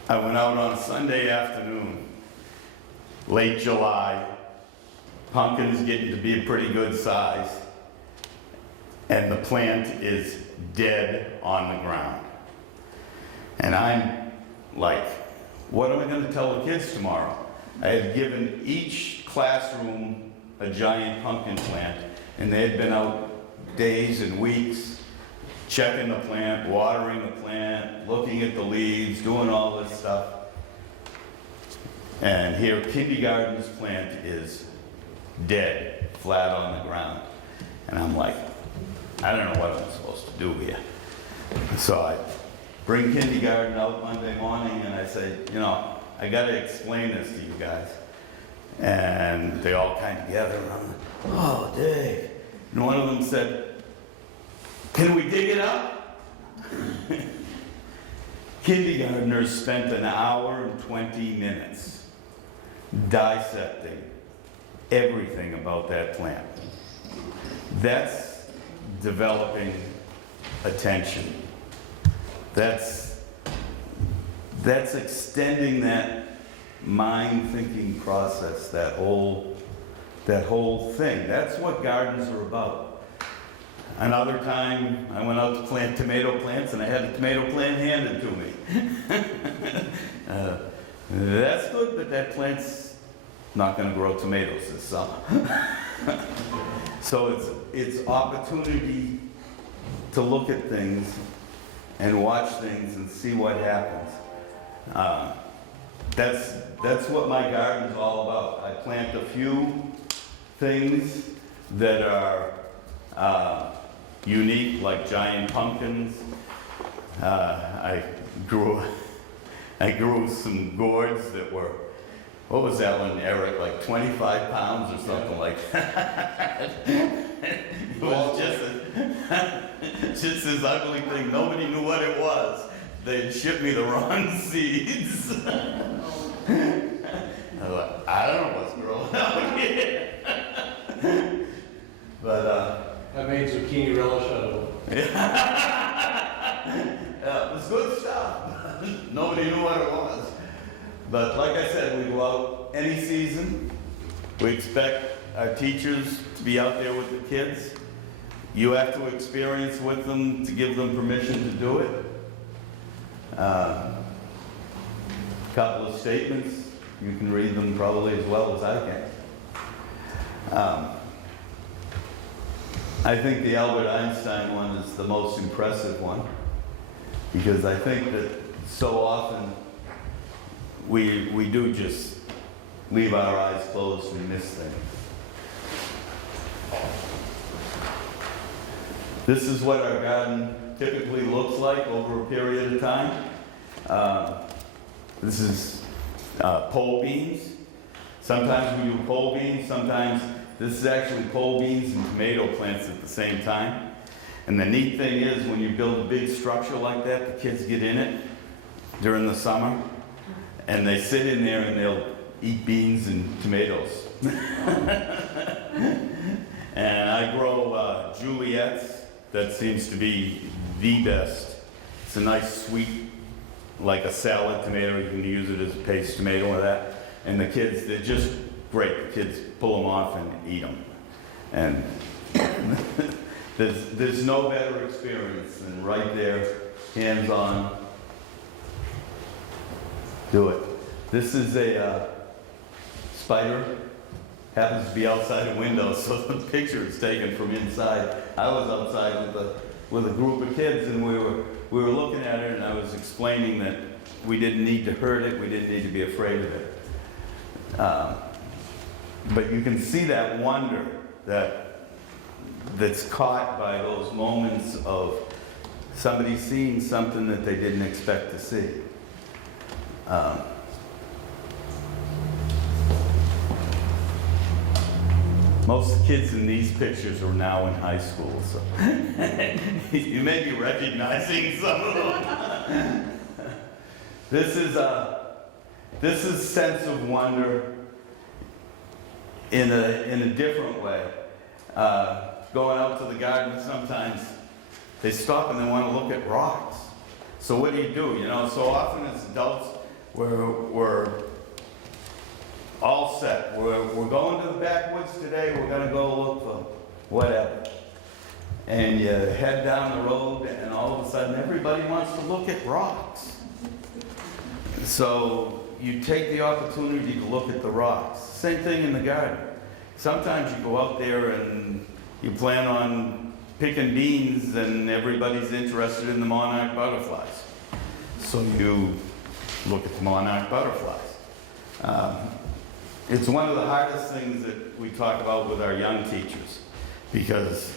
I went out on a Sunday afternoon, late July, pumpkin's getting to be a pretty good size, and the plant is dead on the ground. And I'm like, what am I going to tell the kids tomorrow? I had given each classroom a giant pumpkin plant, and they had been out days and weeks checking the plant, watering the plant, looking at the leaves, doing all this stuff. And here, kindergarten's plant is dead, flat on the ground. And I'm like, I don't know what I'm supposed to do here. So I bring kindergarten out Monday morning and I say, you know, I got to explain this to you guys. And they all kind of gather around, oh, Dave. And one of them said, can we dig it up? Kindergartners spent an hour and 20 minutes dissecting everything about that plant. That's developing attention. That's extending that mind thinking process, that whole thing. That's what gardens are about. Another time, I went out to plant tomato plants and I had a tomato plant handed to me. That's good, but that plant's not going to grow tomatoes this summer. So it's opportunity to look at things and watch things and see what happens. That's what my garden's all about. I plant a few things that are unique, like giant pumpkins. I grew some gourds that were, what was that one, Eric, like 25 pounds or something like that. It was just this ugly thing. Nobody knew what it was. They'd shipped me the wrong seeds. I thought, I don't know what's growing out here. But I made zucchini relish out of them. yeah, it was good stuff. Nobody knew what it was. But like I said, we go out any season. We expect our teachers to be out there with the kids. You have to experience with them to give them permission to do it. Couple of statements. You can read them probably as well as I can. I think the Albert Einstein one is the most impressive one, because I think that so often we do just leave our eyes closed and miss things. This is what our garden typically looks like over a period of time. This is pole beans. Sometimes we do pole beans, sometimes this is actually pole beans and tomato plants at the same time. And the neat thing is, when you build a big structure like that, the kids get in it during the summer, and they sit in there and they'll eat beans and tomatoes. And I grow Juliette's. That seems to be the best. It's a nice sweet, like a salad tomato. You can use it as a paste tomato or that. And the kids, they're just great. The kids pull them off and eat them. And there's no better experience than right there, hands-on. Do it. This is a spider. Happens to be outside a window, so the picture is taken from inside. I was outside with a group of kids, and we were looking at it, and I was explaining that we didn't need to hurt it, we didn't need to be afraid of it. But you can see that wonder that's caught by those moments of somebody seeing something that they didn't expect to see. Most kids in these pictures are now in high school, so you may be recognizing some of them. This is sense of wonder in a different way. Going out to the garden, sometimes they stop and they want to look at rocks. So what do? You know, so often as adults, we're all set. We're going to the backwoods today. We're going to go look for whatever. And you head down the road, and all of a sudden, everybody wants to look at rocks. So you take the opportunity to look at the rocks. Same thing in the garden. Sometimes you go out there and you plan on picking beans, and everybody's interested in the monarch butterflies. So you look at the monarch butterflies. It's one of the hardest things that we talk about with our young teachers, because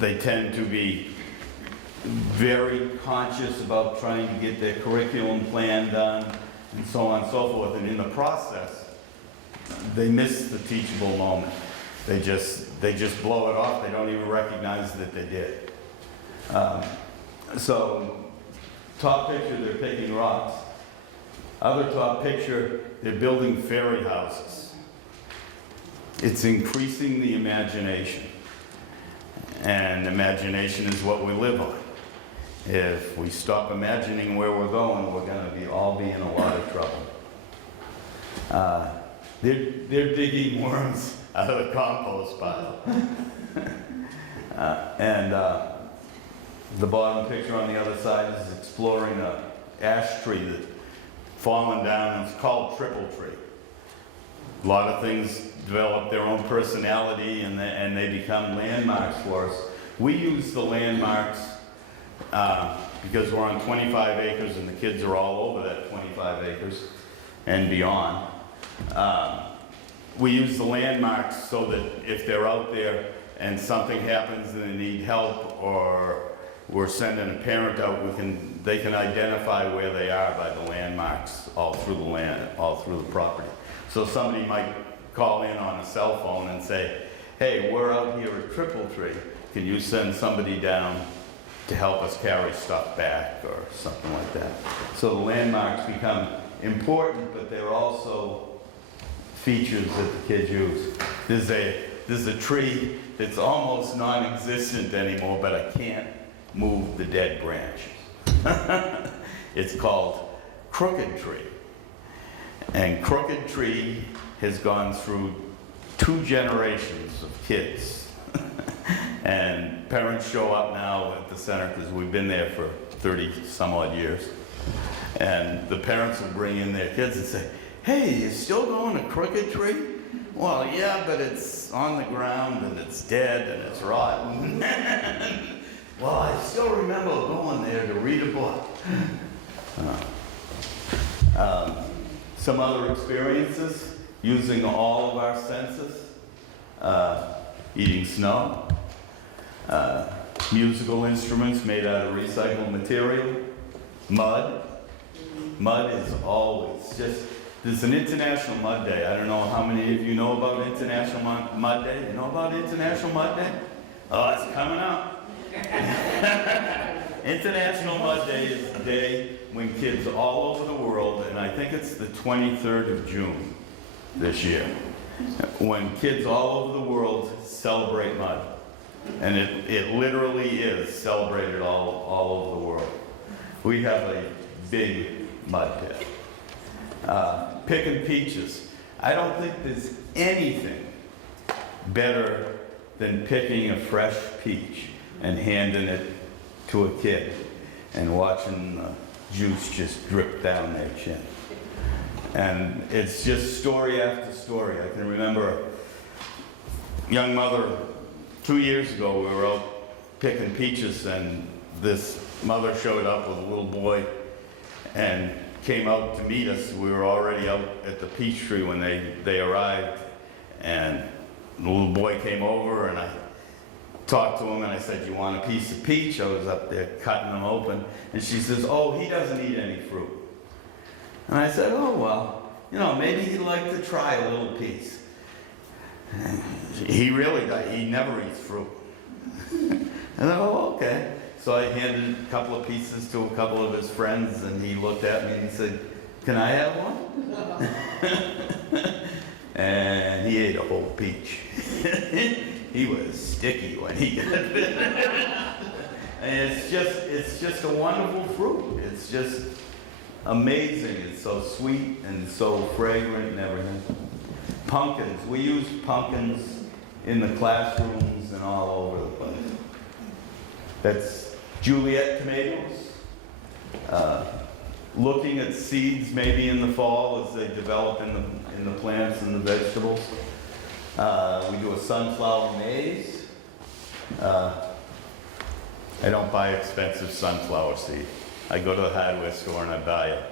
they tend to be very conscious about trying to get their curriculum plan done and so on and so forth. And in the process, they miss the teachable moment. They just blow it off. They don't even recognize that they did. So top picture, they're picking rocks. Other top picture, they're building fairy houses. It's increasing the imagination. And imagination is what we live on. If we stop imagining where we're going, we're going to all be in a lot of trouble. They're digging worms out of the compost pile. And the bottom picture on the other side is exploring an ash tree that's fallen down. It's called triple tree. A lot of things develop their own personality, and they become landmarks for us. We use the landmarks because we're on 25 acres and the kids are all over that 25 acres and beyond. We use the landmarks so that if they're out there and something happens and they need help, or we're sending a parent out, they can identify where they are by the landmarks all through the land, all through the property. So somebody might call in on a cell phone and say, hey, we're out here at Triple Tree. Can you send somebody down to help us carry stuff back, or something like that? So the landmarks become important, but they're also features that the kids use. There's a tree that's almost non-existent anymore, but I can't move the dead branches. It's called Crooked Tree. And Crooked Tree has gone through 2 generations of kids. And parents show up now at the center because we've been there for 30 some odd years. And the parents will bring in their kids and say, hey, you still going to Crooked Tree? Well, yeah, but it's on the ground and it's dead and it's rotten. Well, I still remember going there to read a book. Some other experiences, using all of our senses, eating snow, musical instruments made out of recycled material, mud. Mud is always just, there's an International Mud Day. I don't know how many of you know about International Mud Day. You know about International Mud Day? Oh, it's coming up. International Mud Day is the day when kids all over the world, and I think it's the 23rd of June this year, when kids all over the world celebrate mud. And it literally is celebrated all over the world. We have a big mud pit. Picking peaches. I don't think there's anything better than picking a fresh peach and handing it to a kid and watching the juice just drip down their chin. And it's just story after story. I can remember a young mother, 2 years ago, we were out picking peaches, and this mother showed up with a little boy and came out to meet us. We were already out at the peach tree when they arrived, and the little boy came over, and I talked to him, and I said, "You want a piece of peach?" I was up there cutting them open, and she says, "Oh, he doesn't eat any fruit." And I said, "Oh, well, you know, maybe he'd like to try a little piece." And he really does. He never eats fruit. And I thought, "Oh, okay." So I handed a couple of pieces to a couple of his friends, and he looked at me and he said, "Can I have one?" And he ate a whole peach. He was sticky when he got it. And it's just a wonderful fruit. It's just amazing. It's so sweet and so fragrant and everything. Pumpkins. We use pumpkins in the classrooms and all over the place. That's Juliet tomatoes. Looking at seeds maybe in the fall as they develop in the plants and the vegetables. We do a sunflower maze. I don't buy expensive sunflower seed. I go to the hardware store and I buy a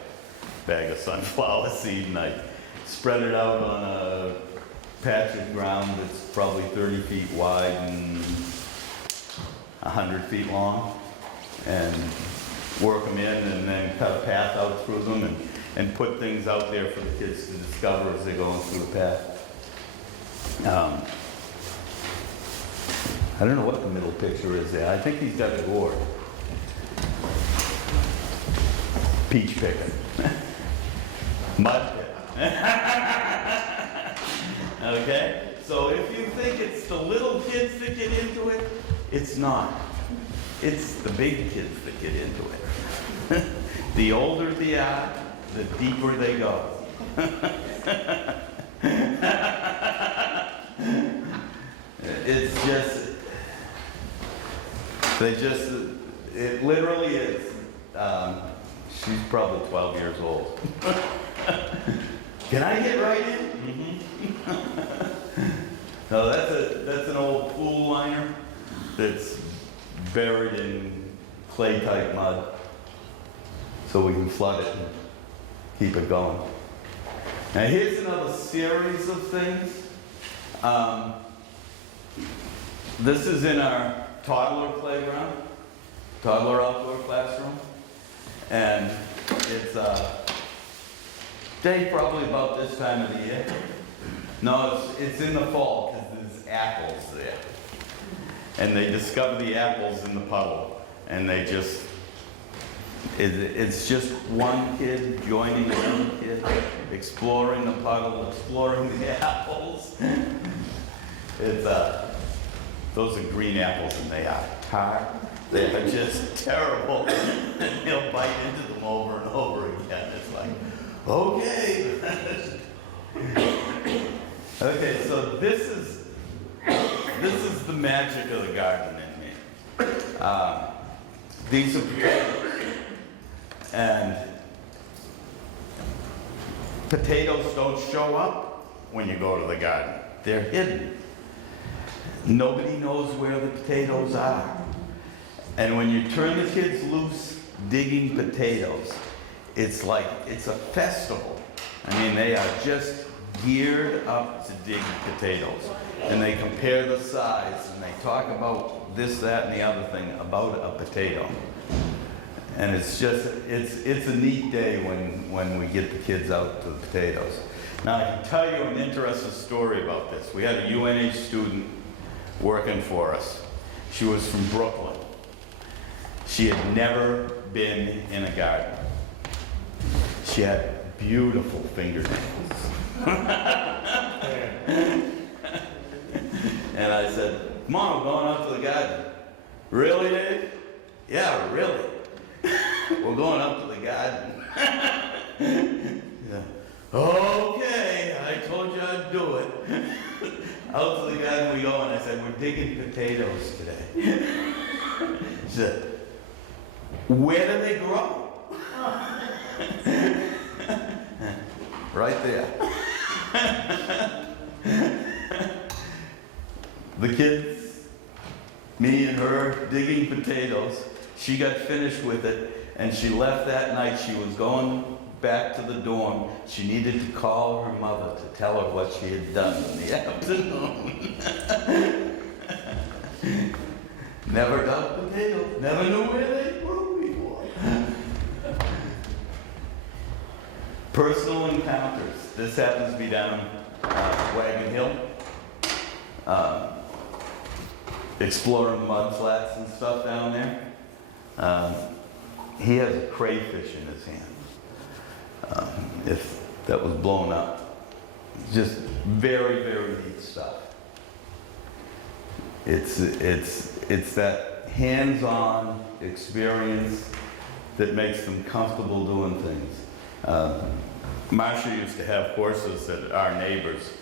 bag of sunflower seed and I spread it out on a patch of ground that's probably 30 feet wide and 100 feet long, and work them in and then cut a path out through them and put things out there for the kids to discover as they're going through the path. I don't know what the middle picture is there. I think he's got a gourd. Peach picking. Mud pit. Okay? So if you think it's the little kids that get into it, it's not. It's the big kids that get into it. The older they are, the deeper they go. It's just, it literally is. She's probably 12 years old. Can I get right in? Mm-hmm. No, that's an old pool liner that's buried in clay-type mud, so we can flood it and keep it going. Now here's another series of things. This is in our toddler playground, toddler outdoor classroom, and it's day probably about this time of the year. No, it's in the fall because there's apples there. And they discover the apples in the puddle, and they just, it's just one kid joining another kid, exploring the puddle, exploring the apples. It's, those are green apples, and they are tart. They are just terrible. And they'll bite into them over and over again. It's like, okay. Okay, so this is the magic of the garden in me. These are potatoes. And potatoes don't show up when you go to the garden. They're hidden. Nobody knows where the potatoes are. And when you turn the kids loose digging potatoes, it's like, it's a festival. I mean, they are just geared up to dig potatoes. And they compare the size, and they talk about this, that, and the other thing about a potato. And it's just, it's a neat day when we get the kids out to the potatoes. Now, I can tell you an interesting story about this. We had a UNH student working for us. She was from Brooklyn. She had never been in a garden. She had beautiful fingernails. And I said, Mom, we're going out to the garden. Really, Dave? Yeah, really. We're going up to the garden. Yeah. Okay, I told you I'd do it. Out to the garden we go, and I said, we're digging potatoes today. She said, where do they grow? Right there. The kids, me and her digging potatoes, she got finished with it, and she left that night. She was going back to the dorm. She needed to call her mother to tell her what she had done in the afternoon. Never dug potatoes, never knew where they grew before. Personal encounters. This happens to be down Wagon Hill. Exploring mud flats and stuff down there. He has a crayfish in his hand. If that was blown up. Just very, very neat stuff. It's that hands-on experience that makes them comfortable doing things. Marsha used to have horses at our neighbor's,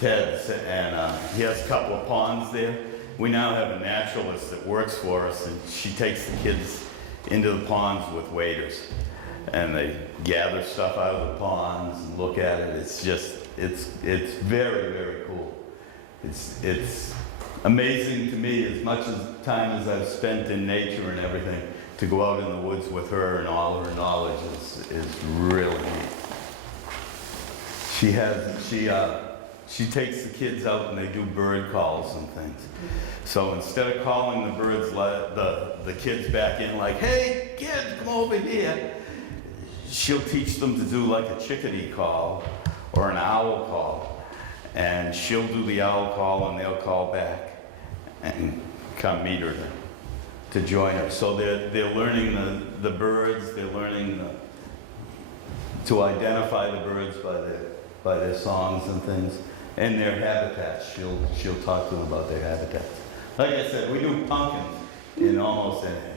Ted's, and he has a couple of ponds there. We now have a naturalist that works for us, and she takes the kids into the ponds with waders. And they gather stuff out of the ponds and look at it. It's just, it's very, very cool. It's amazing to me, as much as time as I've spent in nature and everything, to go out in the woods with her and all her knowledge is really neat. She takes the kids out and they do bird calls and things. So instead of calling the birds, the kids back in like, hey, kids, come over here, she'll teach them to do like a chickadee call or an owl call. And she'll do the owl call and they'll call back and come meet her to join her. So they're learning the birds, they're learning to identify the birds by their songs and things. And their habitats, she'll talk to them about their habitats. Like I said, we do pumpkins in almost anything.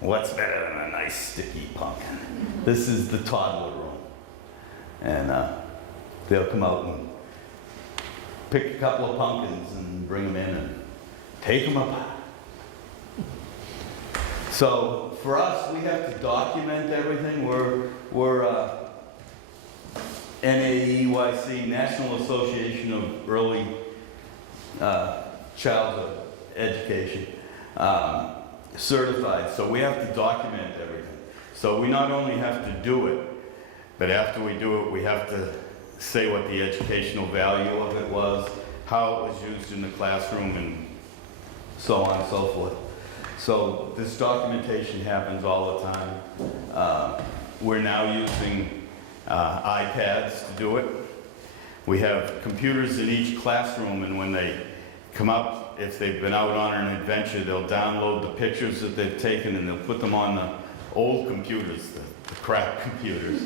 What's better than a nice sticky pumpkin? This is the toddler room. And they'll come out and pick a couple of pumpkins and bring them in and take them apart. So for us, we have to document everything. We're NAEYC, National Association of Early Childhood Education, certified. So we have to document everything. So we not only have to do it, but after we do it, we have to say what the educational value of it was, how it was used in the classroom, and so on and so forth. So this documentation happens all the time. We're now using iPads to do it. We have computers in each classroom, and when they come up, if they've been out on an adventure, they'll download the pictures that they've taken and they'll put them on the old computers, the crack computers.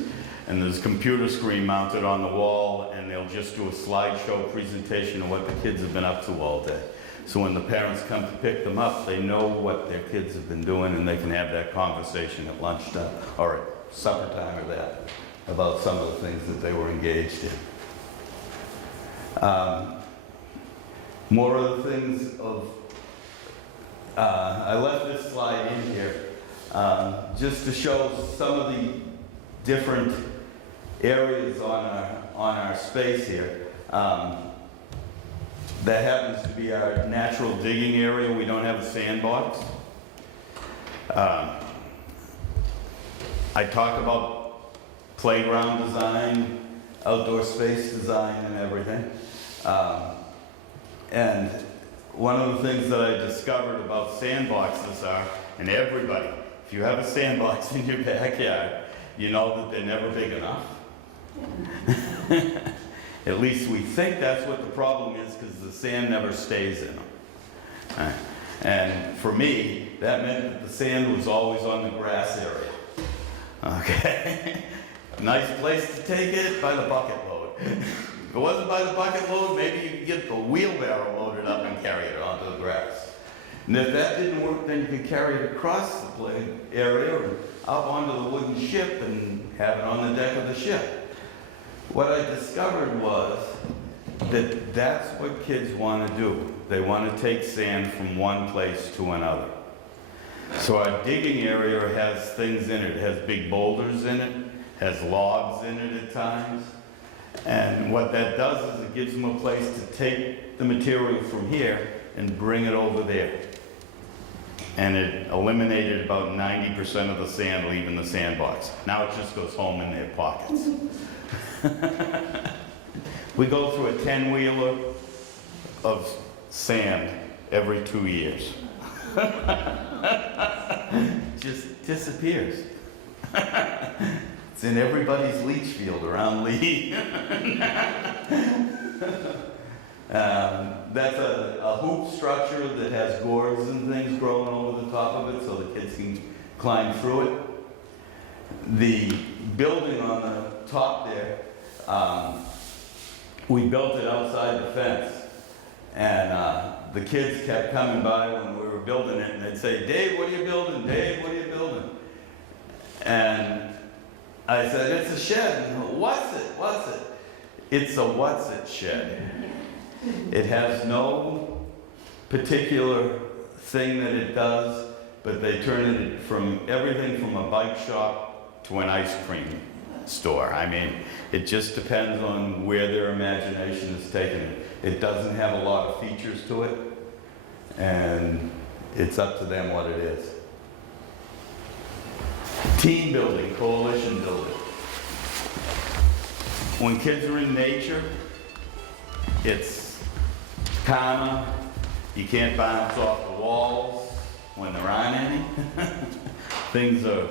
And there's a computer screen mounted on the wall, and they'll just do a slideshow presentation of what the kids have been up to all day. So when the parents come to pick them up, they know what their kids have been doing, and they can have that conversation at lunchtime or at supper time or that, about some of the things that they were engaged in. More of the things of, I left this slide in here just to show some of the different areas on our space here. That happens to be our natural digging area. We don't have a sandbox. I talk about playground design, outdoor space design and everything. And one of the things that I discovered about sandboxes are, and everybody, if you have a sandbox in your backyard, you know that they're never big enough. At least we think that's what the problem is, because the sand never stays in them. And for me, that meant that the sand was always on the grass area. Okay? Nice place to take it, by the bucket load. If it wasn't by the bucket load, maybe you could get the wheelbarrow loaded up and carry it onto the grass. And if that didn't work, then you could carry it across the play area or up onto the wooden ship and have it on the deck of the ship. What I discovered was that that's what kids want to do. They want to take sand from one place to another. So our digging area has things in it. It has big boulders in it, has logs in it at times. And what that does is it gives them a place to take the material from here and bring it over there. And it eliminated about 90% of the sand leaving the sandbox. Now it just goes home in their pockets. We go through a 10-wheeler of sand every 2 years. Just disappears. It's in everybody's leach field around Lee. That's a hoop structure that has gourds and things growing over the top of it so the kids can climb through it. The building on the top there, we built it outside the fence. And the kids kept coming by when we were building it and they'd say, "Dave, what are you building? Dave, what are you building?" And I said, "It's a shed." And, "What's it? What's it?" It's a what's it shed. It has no particular thing that it does, but they turn it from everything from a bike shop to an ice cream store. I mean, it just depends on where their imagination is taking it. It doesn't have a lot of features to it, and it's up to them what it is. Team building, coalition building. When kids are in nature, it's calmer. You can't bounce off the walls when there aren't any. Things are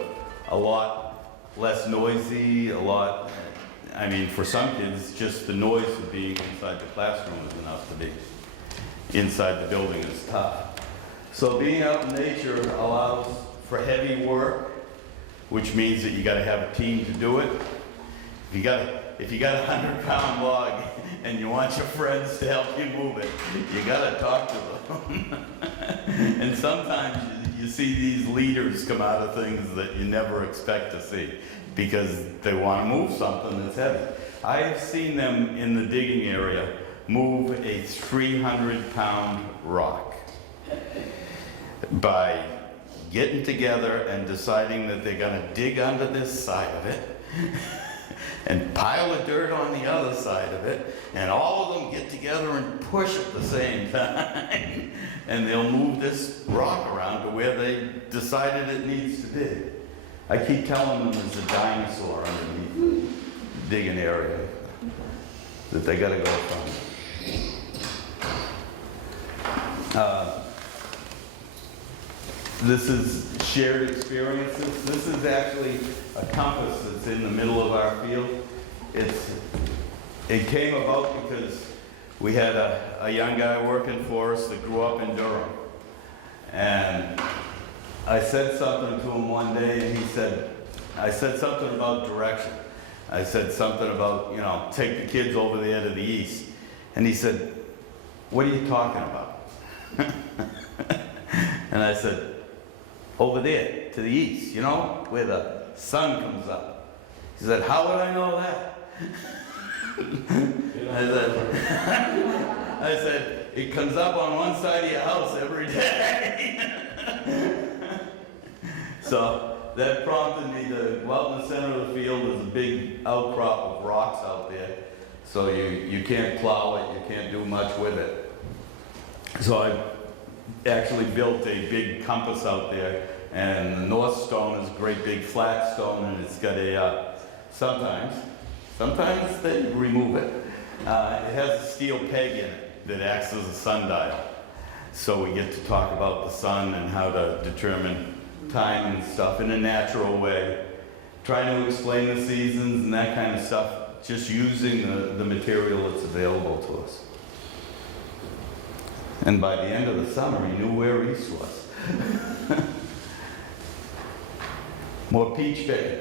a lot less noisy, I mean, for some kids, just the noise of being inside the classroom is enough to be. Inside the building is tough. So being out in nature allows for heavy work, which means that you gotta have a team to do it. If you got a 100-pound log and you want your friends to help you move it, you gotta talk to them. And sometimes you see these leaders come out of things that you never expect to see because they want to move something that's heavy. I have seen them in the digging area move a 300-pound rock by getting together and deciding that they're going to dig under this side of it and pile the dirt on the other side of it, and all of them get together and push at the same time. And they'll move this rock around to where they decided it needs to be. I keep telling them there's a dinosaur underneath the digging area that they gotta go from. This is shared experiences. This is actually a compass that's in the middle of our field. It came about because we had a young guy working for us that grew up in Durham. And I said something to him one day and I said something about direction. I said something about, take the kids over there to the east. And he said, "What are you talking about?" And I said, "Over there, to the east, where the sun comes up." He said, "How would I know that?" I said, "It comes up on one side of your house every day." So that prompted me to go out in the center of the field. There's a big outcrop of rocks out there. So you can't plow it, you can't do much with it. So I actually built a big compass out there, and the north stone is a great big flat stone, and it's got a, sometimes they remove it. It has a steel peg in it that acts as a sundial. So we get to talk about the sun and how to determine time and stuff in a natural way. Trying to explain the seasons and that kind of stuff, just using the material that's available to us. And by the end of the summer, he knew where east was. More peach picking.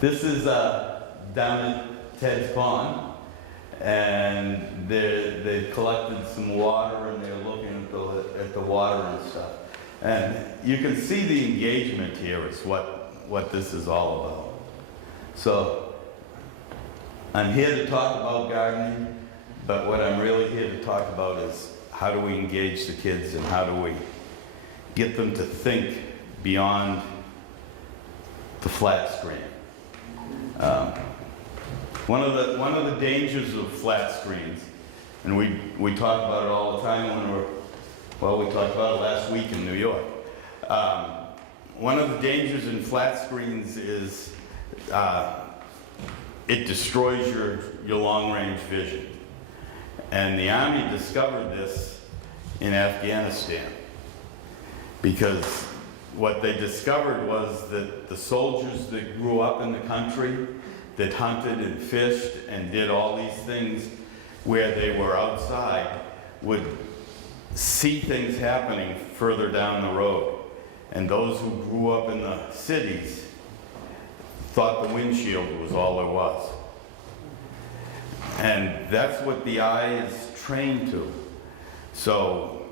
This is down at Ted's Pond. And they've collected some water, and they're looking at the water and stuff. And you can see the engagement here is what this is all about. So I'm here to talk about gardening, but what I'm really here to talk about is how do we engage the kids and how do we get them to think beyond the flat screen. One of the dangers of flat screens, and we talk about it all the time when we talked about it last week in New York. One of the dangers in flat screens is it destroys your long-range vision. And the Army discovered this in Afghanistan because what they discovered was that the soldiers that grew up in the country that hunted and fished and did all these things where they were outside would see things happening further down the road. And those who grew up in the cities thought the windshield was all there was. And that's what the eye is trained to. So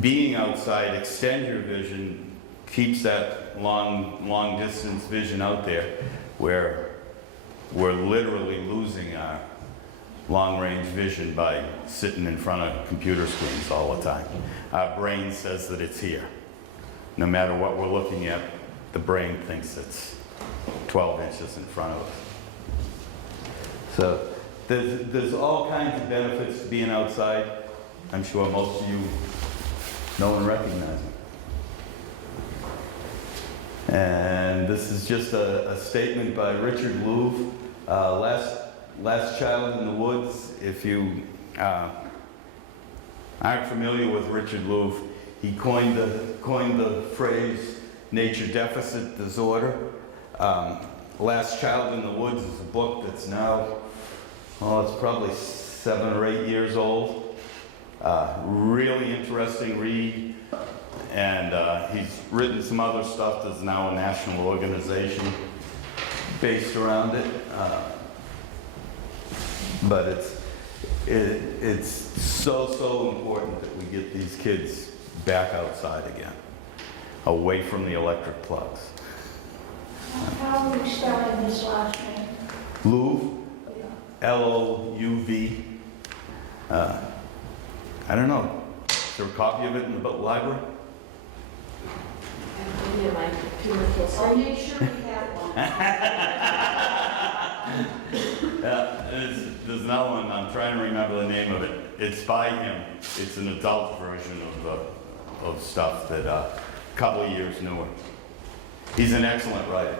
being outside, extend your vision, keeps that long distance vision out there, where we're literally losing our long-range vision by sitting in front of computer screens all the time. Our brain says that it's here. No matter what we're looking at, the brain thinks it's 12 inches in front of us. So there's all kinds of benefits to being outside. I'm sure most of you know and recognize them. And this is just a statement by Richard Louv, Last Child in the Woods. If you aren't familiar with Richard Louv, he coined the phrase nature deficit disorder. Last Child in the Woods is a book that's now, it's probably 7 or 8 years old. Really interesting read. And he's written some other stuff that's now a national organization based around it. But it's so important that we get these kids back outside again, away from the electric plugs. How are you spelling his last name? Louv, L-O-U-V. I don't know. Is there a copy of it in the library? I'll make sure we have one. There's another one, I'm trying to remember the name of it. It's by him. It's an adult version of stuff that a couple of years newer. He's an excellent writer.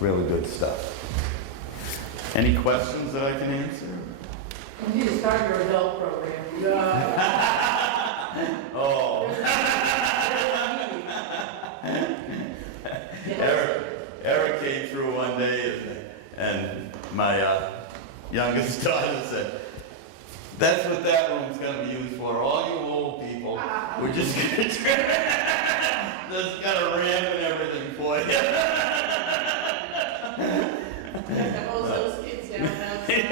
Really good stuff. Any questions that I can answer? When you start your adult program, Oh. Eric came through one day and my youngest daughter said, "That's what that room's gonna be used for. All you old people, we're just gonna just got a ramp and everything for you." Hose those kids down outside.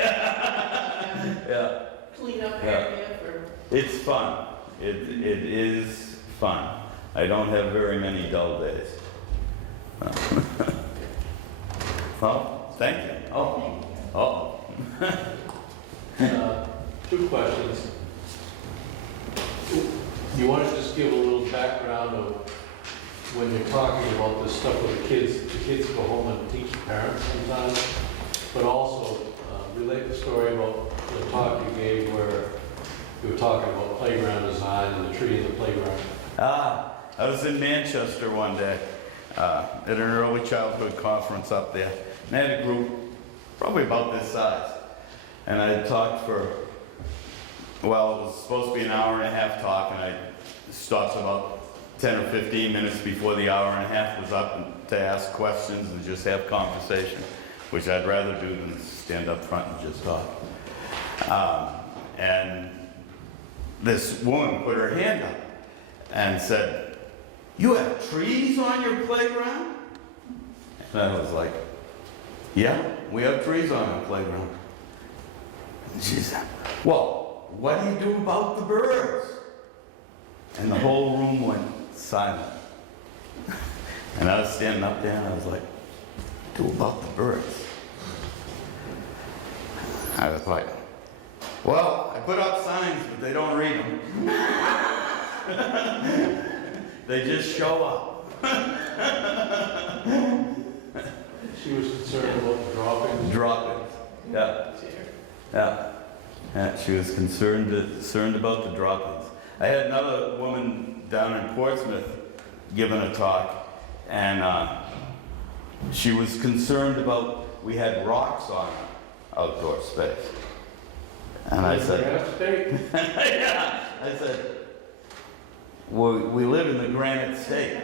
Yeah. Clean up Yeah. area for. It's fun. It is fun. I don't have very many dull days. Well, thank you. Oh. Two questions. You want to just give a little background of when you're talking about this stuff with the kids go home and teach the parents sometimes, but also relate the story about the talk you gave where you were talking about playground design and the tree in the playground. I was in Manchester one day at an early childhood conference up there, and I had a group probably about this size. And I talked for, well, it was supposed to be an hour and a half talk, and I stopped about 10 or 15 minutes before the hour and a half was up to ask questions and just have conversation, which I'd rather do than stand up front and just talk. And this woman put her hand up and said, "You have trees on your playground?" And I was like, "Yeah, we have trees on our playground." And she said, "Well, what do you do about the birds?" And the whole room went silent. And I was standing up there and I was like, "Do about the birds?" I was like, "Well, I put up signs, but they don't read them." They just show up. She was concerned about the droppings. Droppings, yeah. Yeah, she was concerned about the droppings. I had another woman down in Portsmouth giving a talk, and she was concerned about, we had rocks on our outdoor space. And I said, yeah, I said, we live in the Granite State.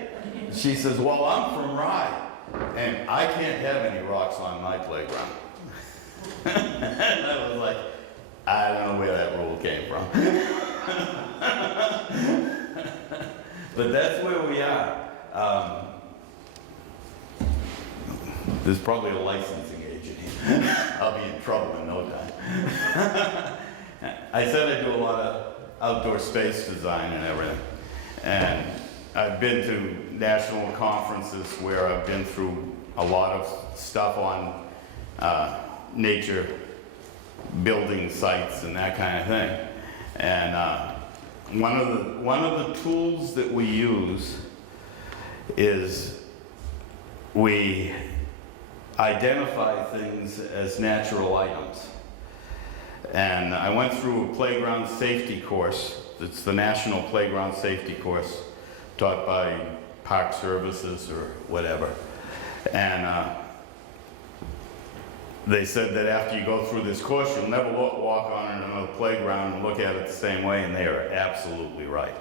She says, "Well, I'm from Rye, and I can't have any rocks on my playground." And I was like, I don't know where that rule came from. But that's where we are. There's probably a licensing agent here. I'll be in trouble in no time. I said I do a lot of outdoor space design and everything. And I've been to national conferences where I've been through a lot of stuff on nature building sites and that kind of thing. And one of the tools that we use is we identify things as natural items. And I went through a playground safety course. It's the National Playground Safety course taught by Park Services or whatever. And they said that after you go through this course, you'll never walk on another playground and look at it the same way, and they are absolutely right.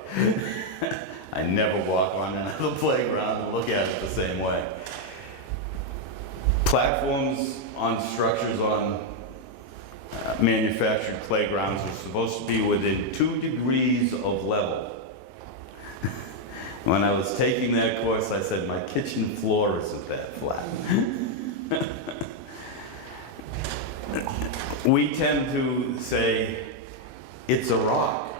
I never walk on another playground and look at it the same way. Platforms on structures on manufactured playgrounds are supposed to be within 2 degrees of level. When I was taking that course, I said, my kitchen floor isn't that flat. We tend to say, it's a rock.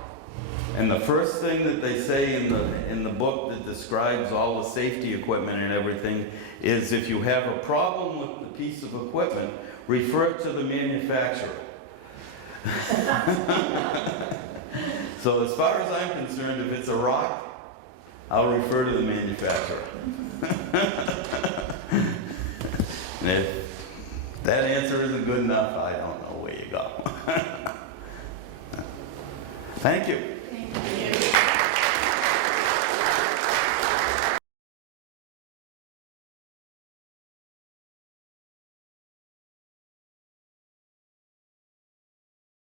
And the first thing that they say in the book that describes all the safety equipment and everything is, if you have a problem with the piece of equipment, refer it to the manufacturer. So as far as I'm concerned, if it's a rock, I'll refer to the manufacturer. And if that answer isn't good enough, I don't know where you go. Thank you.